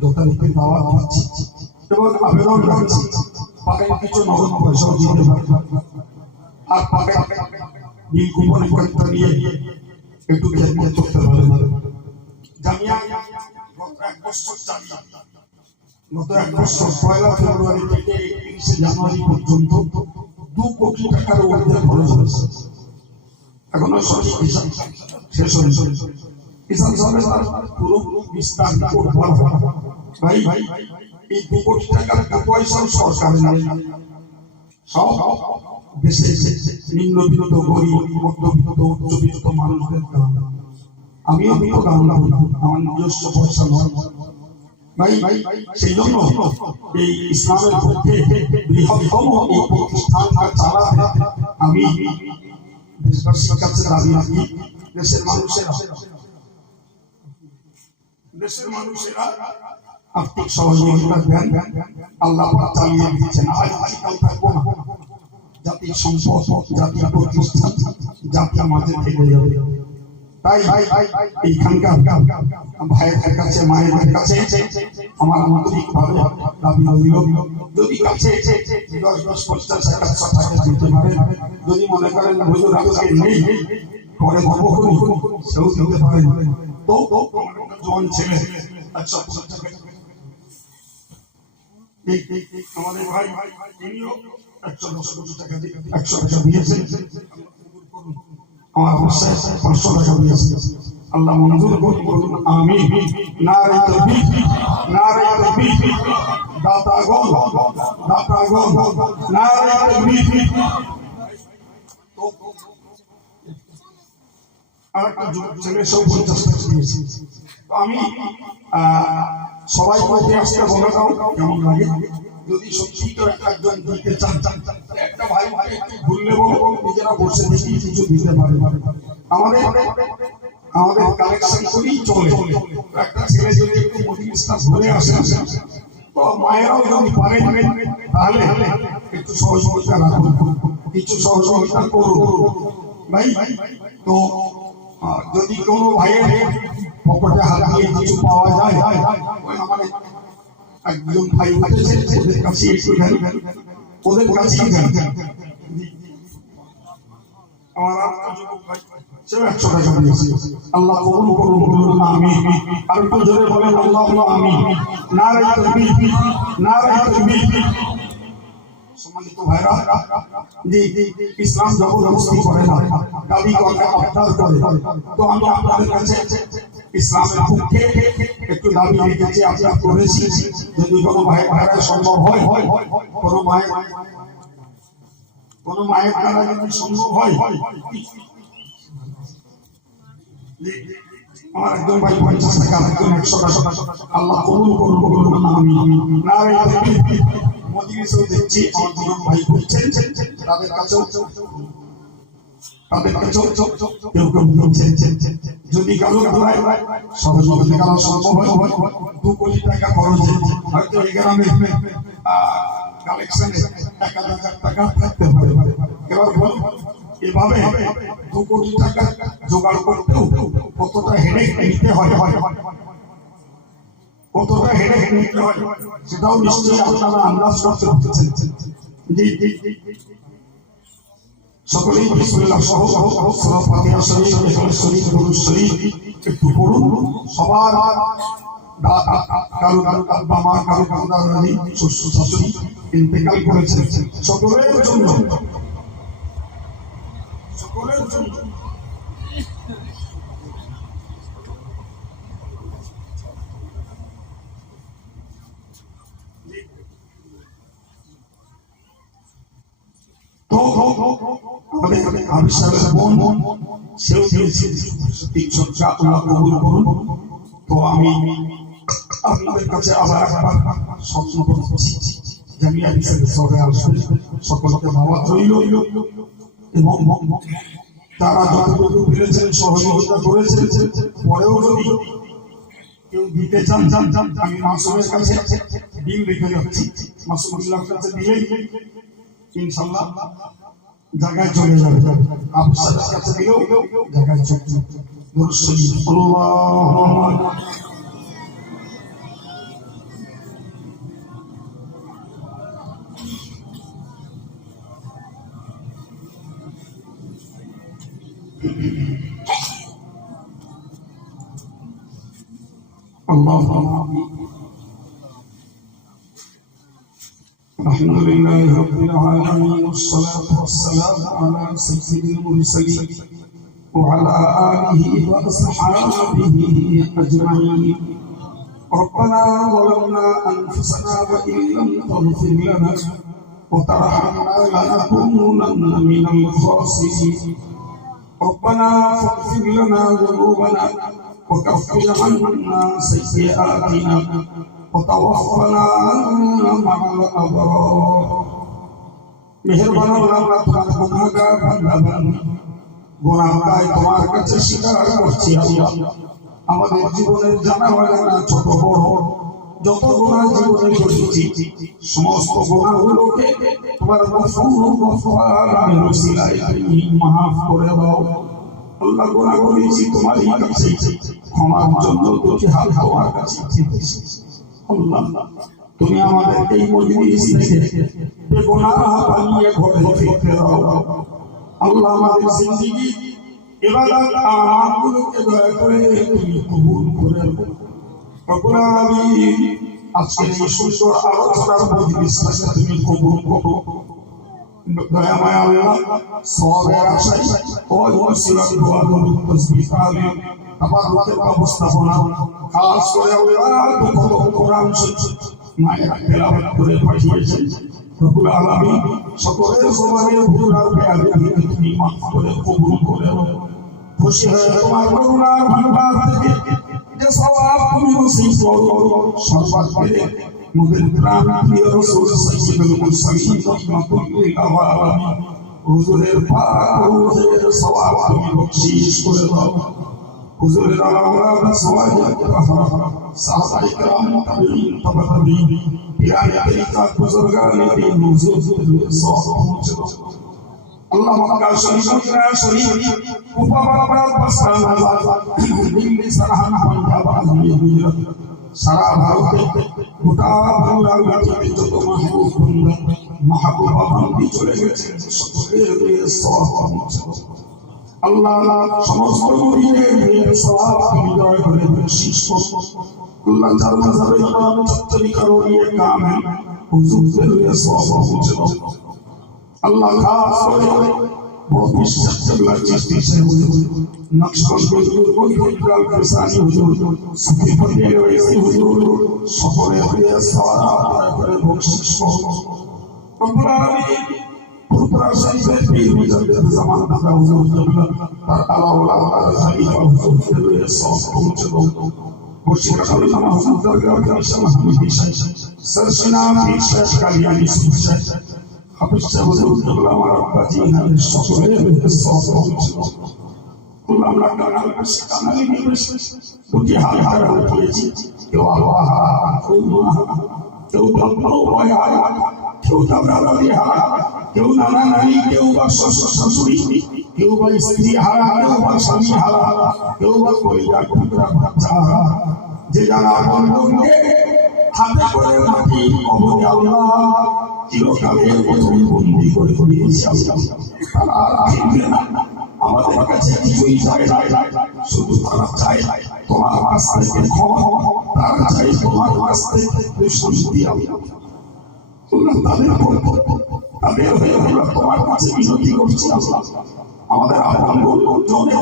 যথারীতি দাওয়াত দিচ্ছি এবং আবেদন রাখছি পাকে কিছু নগদ পয়সাও দিতে পারে, আর পাকে বিল কুপন নিয়ে একটু খেদমত করতে পারে। জামিয়া গত 1 বছর চালিয়ে গত 1 বছর 1 ফেব্রুয়ারি থেকে 31 জানুয়ারি পর্যন্ত 2 কোটি টাকার ঊর্ধ্বে খরচ হয়েছে। এখনো সঠিক হিসাব শেষ হয়েছে। হিসাব পুরো বিস্তার ভাই এই 2 কোটি টাকার পয়সাও সরকারের নেই, সব দেশে নিম্নবিত্ত গরিব মধ্যবিত্ত উচ্চবিত্ত মানুষদের দাম। আমিও কিন্তু দাম না, আমার নিজস্ব পয়সা নয় ভাই। সেই জন্য এই ইসলামের পক্ষে বৃহত্তম এই প্রতিষ্ঠানটা চালাতে আমি দেশবাসীর কাছে দাবি রাখি। দেশের মানুষেরা আর্থিক সহযোগিতা দেন, আল্লাহ চালিয়ে দিচ্ছেন। আজকাল থাকবো না, জাতির সম্পদ জাতীয় প্রতিষ্ঠান জাতীয় মাঝে থেকে যাবে। তাই এইখানকার ভাইয়ের কাছে মায়ের কাছে আমার আন্তরিক ভাবে দাবি রইল, যদি কাছে 10, 50, 100 টাকা দিতে পারেন, যদি মনে করেন হুজুর আজকে নেই পরে দেবো সেও দিতে পারেন। তো জোয়ান ছেলে 150 টাকা আমাদের ভাই তিনিও 110 টাকা 100 টাকা দিয়েছেন। আমার অবস্থায় 500 টাকা দিয়েছে। আল্লাহ মঞ্জুর করুন, আমিন। নারে তাকবীর, নারে তাকবীর। দাতাগণ নারে তাকবীর। আর ছেলে 150 টাকা দিয়েছে। তো আমি সবাই বলতে আসতে বলে দাও কেমন লাগে। যদি সত্যি তো একজন দিতে চান, একটা ভাই একটু ভুললে বলবো, নিজেরা বসে দেখি কিছু দিতে পারে। আমাদের কালেকশন করেই চলে। একটা ছেলে যদি একটু মজলিসটা ঘুরে আসে, তো মায়েরাও যদি পারে তাহলে একটু সহযোগিতা রাখুন, কিছু সহযোগিতা করুন ভাই। তো যদি কোনো ভাইয়ের পকেটে হাত দিয়ে কিছু পাওয়া যায়, আমার একজন ভাই উঠেছে, ওদের কাছে একটু দেন, ওদের কাছেই দেন। আমার যুবক ভাই 100 টাকা দিয়েছে। আল্লাহ কবুল করুন, বলুন আমিন। আর একটু জোরে বলেন আল্লাহুম্মা আমিন। নারে তাকবীর, নারে তাকবীর। সম্মানিত ভাইরা, জি ইসলাম জবরদস্তি করে না, দাবি করে, আবদার করে। তো আমি আপনাদের কাছে ইসলামের পক্ষে একটু দাবি রেখেছি, আমরা করেছি। যদি কোনো ভাইরা সম্ভব হয়, কোনো মায়ের দ্বারা যদি সম্ভব হয়, আমার একজন ভাই 50 টাকা, একজন 100 টাকা, আল্লাহ কবুল করুন, বলুন আমিন। নারে তাকবীর। মজলিসেও দেখছি আমার দুজন ভাই বলছেন, তাদের কাছেও কেউ বলছেন, যদি কারো দ্বারাই সহযোগিতা করা সম্ভব হয়, 2 কোটি টাকা খরচে হয়তো এই গ্রামে কালেকশনে 1000 টাকা থাকতে পারে। এবার বলুন, এভাবে 2 কোটি টাকা জোগাড় করতেও কতটা হেডেক নিতে হয়, কতটা হেডেক নিতে হয় সেটাও নিশ্চয়ই আপনারা আন্দাজ করতে পারছেন। জি সকলেই বিসমিল্লাহ সহ সূরা ফাতিহা শরীফ, ইখলাস শরীফ, দুরূদ শরীফ একটু পড়ুন। সবার কারো আব্বা মা, কারো দাদা দাদি, শ্বশুর শাশুড়ি ইন্তেকাল করেছেন, সকলের জন্য, সকলের জন্য। তো আমাদের আবিষ্কারের বোন সেও দিয়েছে 300 টাকা, আল্লাহ কবুল করুন। তো আমি আপনাদের কাছে আবার একবার স্বপ্ন করছি, জামিয়া হিসেবে সরে আসবে, সকলকে দাওয়াত রইল। এবং তারা যতটুকু পেরেছেন সহযোগিতা করেছেন, পরেও যদি কেউ দিতে চান, আমি মাসুমের কাছে ডিল রেখে যাচ্ছি, মাসুমুল্লাহর কাছে দিলেই ইনশাআল্লাহ জায়গায় চলে যাবে। আপনার কাছে দিলেও জায়গায় চলে যাবে। দুরূদ শরীফ, আল্লাহুম্মা اللهم الحمد لله رب العالمين والصلاة والسلام على سيد المرسلين وعلى آله وأصحابه أجمعين. ربنا ظلمنا أنفسنا وإن لم تغفر لنا وترحمنا لنكونن من الخاسرين. ربنا فاغفر لنا ذنوبنا وكفر عنا سيئاتنا وتوفنا مع الأبرار. মেহেরবান আল্লাহ তোমার গুনাহগার বান্দা গুনাহগার তোমার কাছে স্বীকার করছি আল্লাহ। আমাদের জীবনের জানা অজানা ছোট বড় যত গুনাহ জীবনে করেছি সমস্ত গুনাহগুলোকে তোমার গফফারের ওসিলায় তুমি মাফ করে দাও আল্লাহ। গুনাহ করেছি তোমারই কাছে ক্ষমার জন্য দুটি হাত তোমার কাছে চেয়েছি আল্লাহ। তুমি আমাদেরকে এই মজলিস থেকে বেগুনাহ বানিয়ে ঘরে ফিরতে দাও আল্লাহ। আমাদের জিন্দেগি ইবাদত আমলগুলোকে দয়া করে তুমি কবুল করে নাও রব্বুল আলামিন। আজকের এই সুন্দর আলোচনার মজলিসটাকে তুমি কবুল করো দয়াময় আল্লাহ। সওয়াবের আশায় ওই ওসিলা দোয়া দরুদ তাসবিহ তাহলিল তাবারুকের ব্যবস্থাপনা খাস করে আল্লাহ কত কোরআন মায়ের তেলাওয়াত করে পাঠিয়েছেন রব্বুল আলামিন। সকলের জবানের ভুল আর বেয়াদবি তুমি মাফ করে কবুল করে নাও। খুশি হয়ে তোমার করুণার ভান্ডার থেকে যে সওয়াব তুমি নসিব করো সর্বাত পেলে মুদের প্রাণ প্রিয় রাসূল সাইয়্যিদুল মুরসালিন রাহমাতুল্লাহি আলাইহি হুজুরের পাক রূহের সওয়াব তুমি বখশিশ করে দাও। হুজুরের আওলাদ সওয়াব সাহাবায়ে কেরাম তাবেঈন তাবা তাবেঈন পিয়ারে তরিকাত বুজুর্গানে দ্বীন হুজুরের সওয়াব পৌঁছে দাও আল্লাহ। মক্কা শরীফ মদিনা শরীফ কুফা বাগদাদ বাসরা নাজাফ দিল্লি সারাহান পাঞ্জাব আজমির গুজরাট সারা ভারতে গোটা বাংলার মাটিতে যত মাহবুব বান্দা মাহবুবা বান্দি চলে গেছে সকলের সওয়াব পৌঁছে দাও আল্লাহ। সমস্ত মুরিদের সওয়াব তুমি দয়া করে বখশিশ করো আল্লাহ। যার মাযহাবে ইমাম তরিকার ওলিয়ে কামেল হুজুরের সওয়াব পৌঁছে দাও আল্লাহ। খাস করে বড় বিশ্বাস কেবলা চিশতি সাহেব হুজুর নকশবন্দ হুজুর মনিরুল কারসানি হুজুর সুফি ফরিদের ওয়াইসি হুজুর সকলের সওয়াব করে বখশিশ করো রব্বুল আলামিন। পুরপুরা শরীফের পীর মুজাদ্দিদ জামান দাদা হুজুর কেবলা তার আলাওলা তার খলিফা হুজুরের সওয়াব পৌঁছে দাও। মুর্শিদ আল্লামা হুজুর দরগাহ কাশা মাহমুদি শাহ সরসিনা পীর শেখ কালিয়ানী সুফি হাফিজ হুজুর কেবলা আমার আব্বাজি নামের সকলের সওয়াব পৌঁছে দাও আল্লাহ। আমরা কানাল কাছে কানালি নিবেশ দুটি হাত হারা উঠিয়েছি কেউ আল্লাহ কেউ ধর্ম কেউ দাদা কেউ নানা নানি কেউ বা শ্বশুর শাশুড়ি কেউ বা স্ত্রী হারা কেউ বা স্বামী হারা কেউ বা পরিবার টুকরা বাচ্চা হারা যে যারা বন্ধুকে হাতে করে মাটি কবরে আল্লাহ চিরকালের প্রথম বন্দি করে দিয়েছে আল্লাহ। তারা ফিরবে না আমাদের কাছে কিছুই চায় না শুধু তারা চায় তোমার কাছ থেকে ক্ষমা তারা চাই তোমার কাছ থেকে শান্তি আল্লাহ। তাদের হয়ে আমরা তোমার কাছে বিনতি করছি আল্লাহ। আমাদের আপন জনে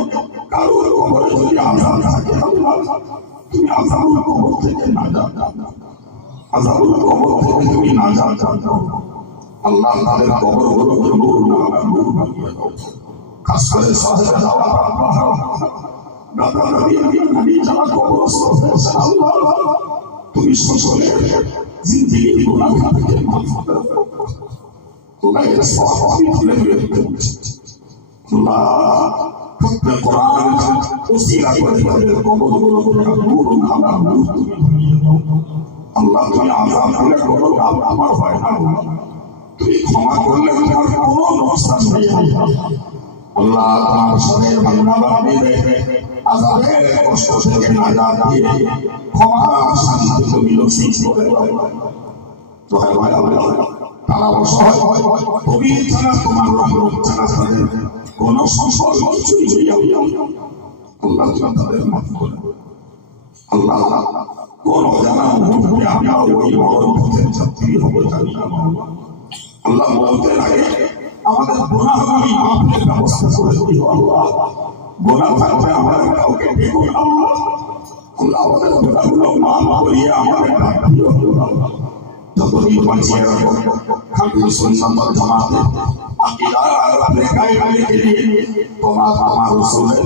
কারোর কবরে যদি আযাব থাকে আল্লাহ তুমি আযাবুল কবর থেকে নাজাত দাও আযাবুল কবর থেকে তুমি নাজাত দাও আল্লাহ। তাদের কবরগুলোকে নূর নূর বানিয়ে দাও। খাস করে সাহেব দাওয়া দাদা নবী যারা কবরস্থ হয়েছেন আল্লাহ তুমি সকলের জিন্দেগির গুনাহ থেকে মাফ করে দাও আল্লাহ। এর সওয়াব আমি তুলে দিতে আল্লাহ। প্রত্যেক কোরআন ওসিলা করে তাদের কবরগুলোকে নূর নূর তুমি বানিয়ে দাও আল্লাহ। তুমি আযাব দিলে করো আমার হয় না তুমি ক্ষমা করলে তোমার কোনো নকশান নেই আল্লাহ। তোমার শরীর বান্দা বান্দিদের আযাবের কষ্ট থেকে নাজাত দিয়ে ক্ষমা শান্তি তুমি নসিব করে দাও দয়া করে আল্লাহ। তারা অসহায় কবির ছাড়া তোমার রহমত ছাড়া তাদের কোন সম্পদ কিছুই নেই আল্লাহ। তুমি তাদের মাফ করে আল্লাহ। কোন অজানা মুহূর্তে আমরা ওই মরণ পথের যাত্রী হবো জানি না। আল্লাহ বলতেন আগে আমাদের গুনাহগুলি মাফের ব্যবস্থা করে দিও আল্লাহ। গুনাহ থাকলে আমাদের কাউকে ডেকো না আল্লাহ। আল্লাহ আমাদের গুনাহগুলো মাফ করিয়ে আমাদের ডাক দিও আল্লাহ। যতদিন বাঁচিয়ে রাখো খাঁটি সুন্নাত ওয়াল জামাতে আকীদা আর আপনি গায়ে রেখে দিয়ে তোমার আমার রাসূলের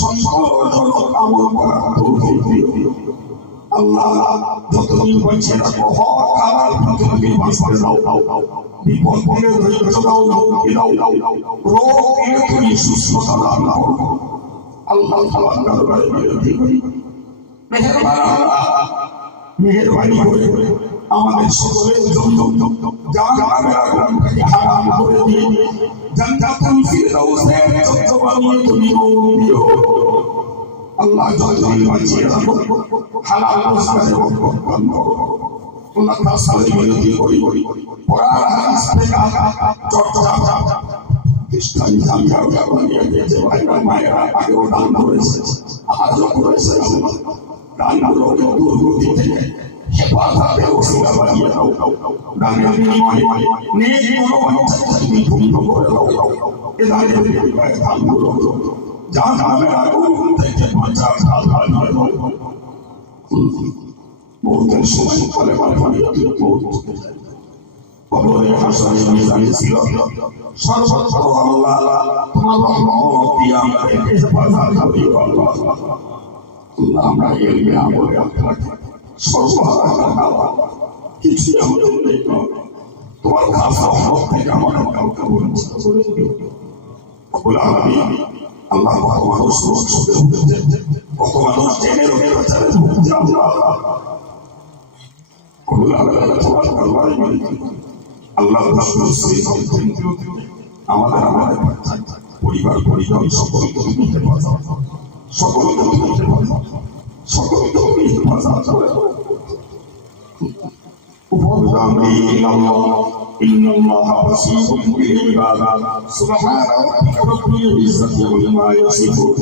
সংকল্প আমল করার তৌফিক দিও আল্লাহ। যতদিন বাঁচিয়ে রাখো হক হালাল যতদিন বাঁচতে দাও বিপদ থেকে ধৈর্য দাও মুক্তি দাও রোগ থেকে তুমি সুস্থতা দান করো আল্লাহ তাআলার দরবারে বিনতি করি মেহেরবানি করে আমাদের সকলের জন্য জাহান্নামের আগুন থেকে হারাম করে দিয়ে জান্নাতুল ফিরদাউসের যত বানিয়ে তুমি দিও আল্লাহ। যতদিন বাঁচিয়ে রাখো হালাল রোজগারে বরকত দান করো আল্লাহ। তার সাথে বিনতি করি কোরআন হাদিস থেকে চর্চা ইসলামী জামিয়া বানিয়ে দিয়েছে ভাইরা মায়েরা আগেও দান করেছে আজও করেছে আল্লাহ। দানগুলোকে দুর্গতি থেকে হেফাজতের ওসিলা বানিয়ে দাও। দানের বিনিময়ে নেক মনোবাঞ্ছা তুমি পূর্ণ করে দাও। এ দানের বিনিময়ে দানগুলো জাহান্নামের আগুন থেকে বাঁচার ঢাল বানিয়ে দাও। মৌতের সময় কলেমা পড়িয়ে দিও মৌত কবরে হাসরে মিজানে সিরাত সর্বত্র আল্লাহ তোমার রহমত দিয়ে আমাদেরকে হেফাজত করিও আল্লাহ। আল্লাহ আমরা এলমে আমলে আপনার সর্বহারা কিছু আমাদের নেই তোমার খাস রহমত থেকে আমাদের কাউকে বঞ্চিত করে দিও রব্বুল আলামিন। আল্লাহ কত মানুষ রোগে ভুগছে, কত মানুষ জেনে রোগের বাচ্চারে ভুগছে আল্লাহ। রব্বুল আলামিন তোমার দরবারে বিনতি আল্লাহ আমাদের পরিবার পরিজন সকলকে তুমি হেফাজত সকলকে তুমি হেফাজত সকলকে তুমি হেফাজত করে إن الله بصير بالعباد سبحان ربك رب العزة عما يصفون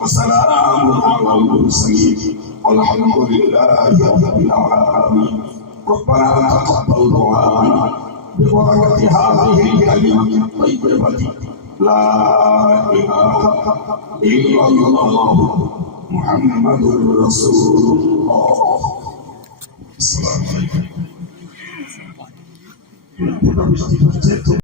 وسلام على المرسلين والحمد لله رب العالمين. ربنا تقبل دعاءنا ببركة هذه الكلمة الطيبة لا إله إلا الله محمد رسول الله. السلام عليكم.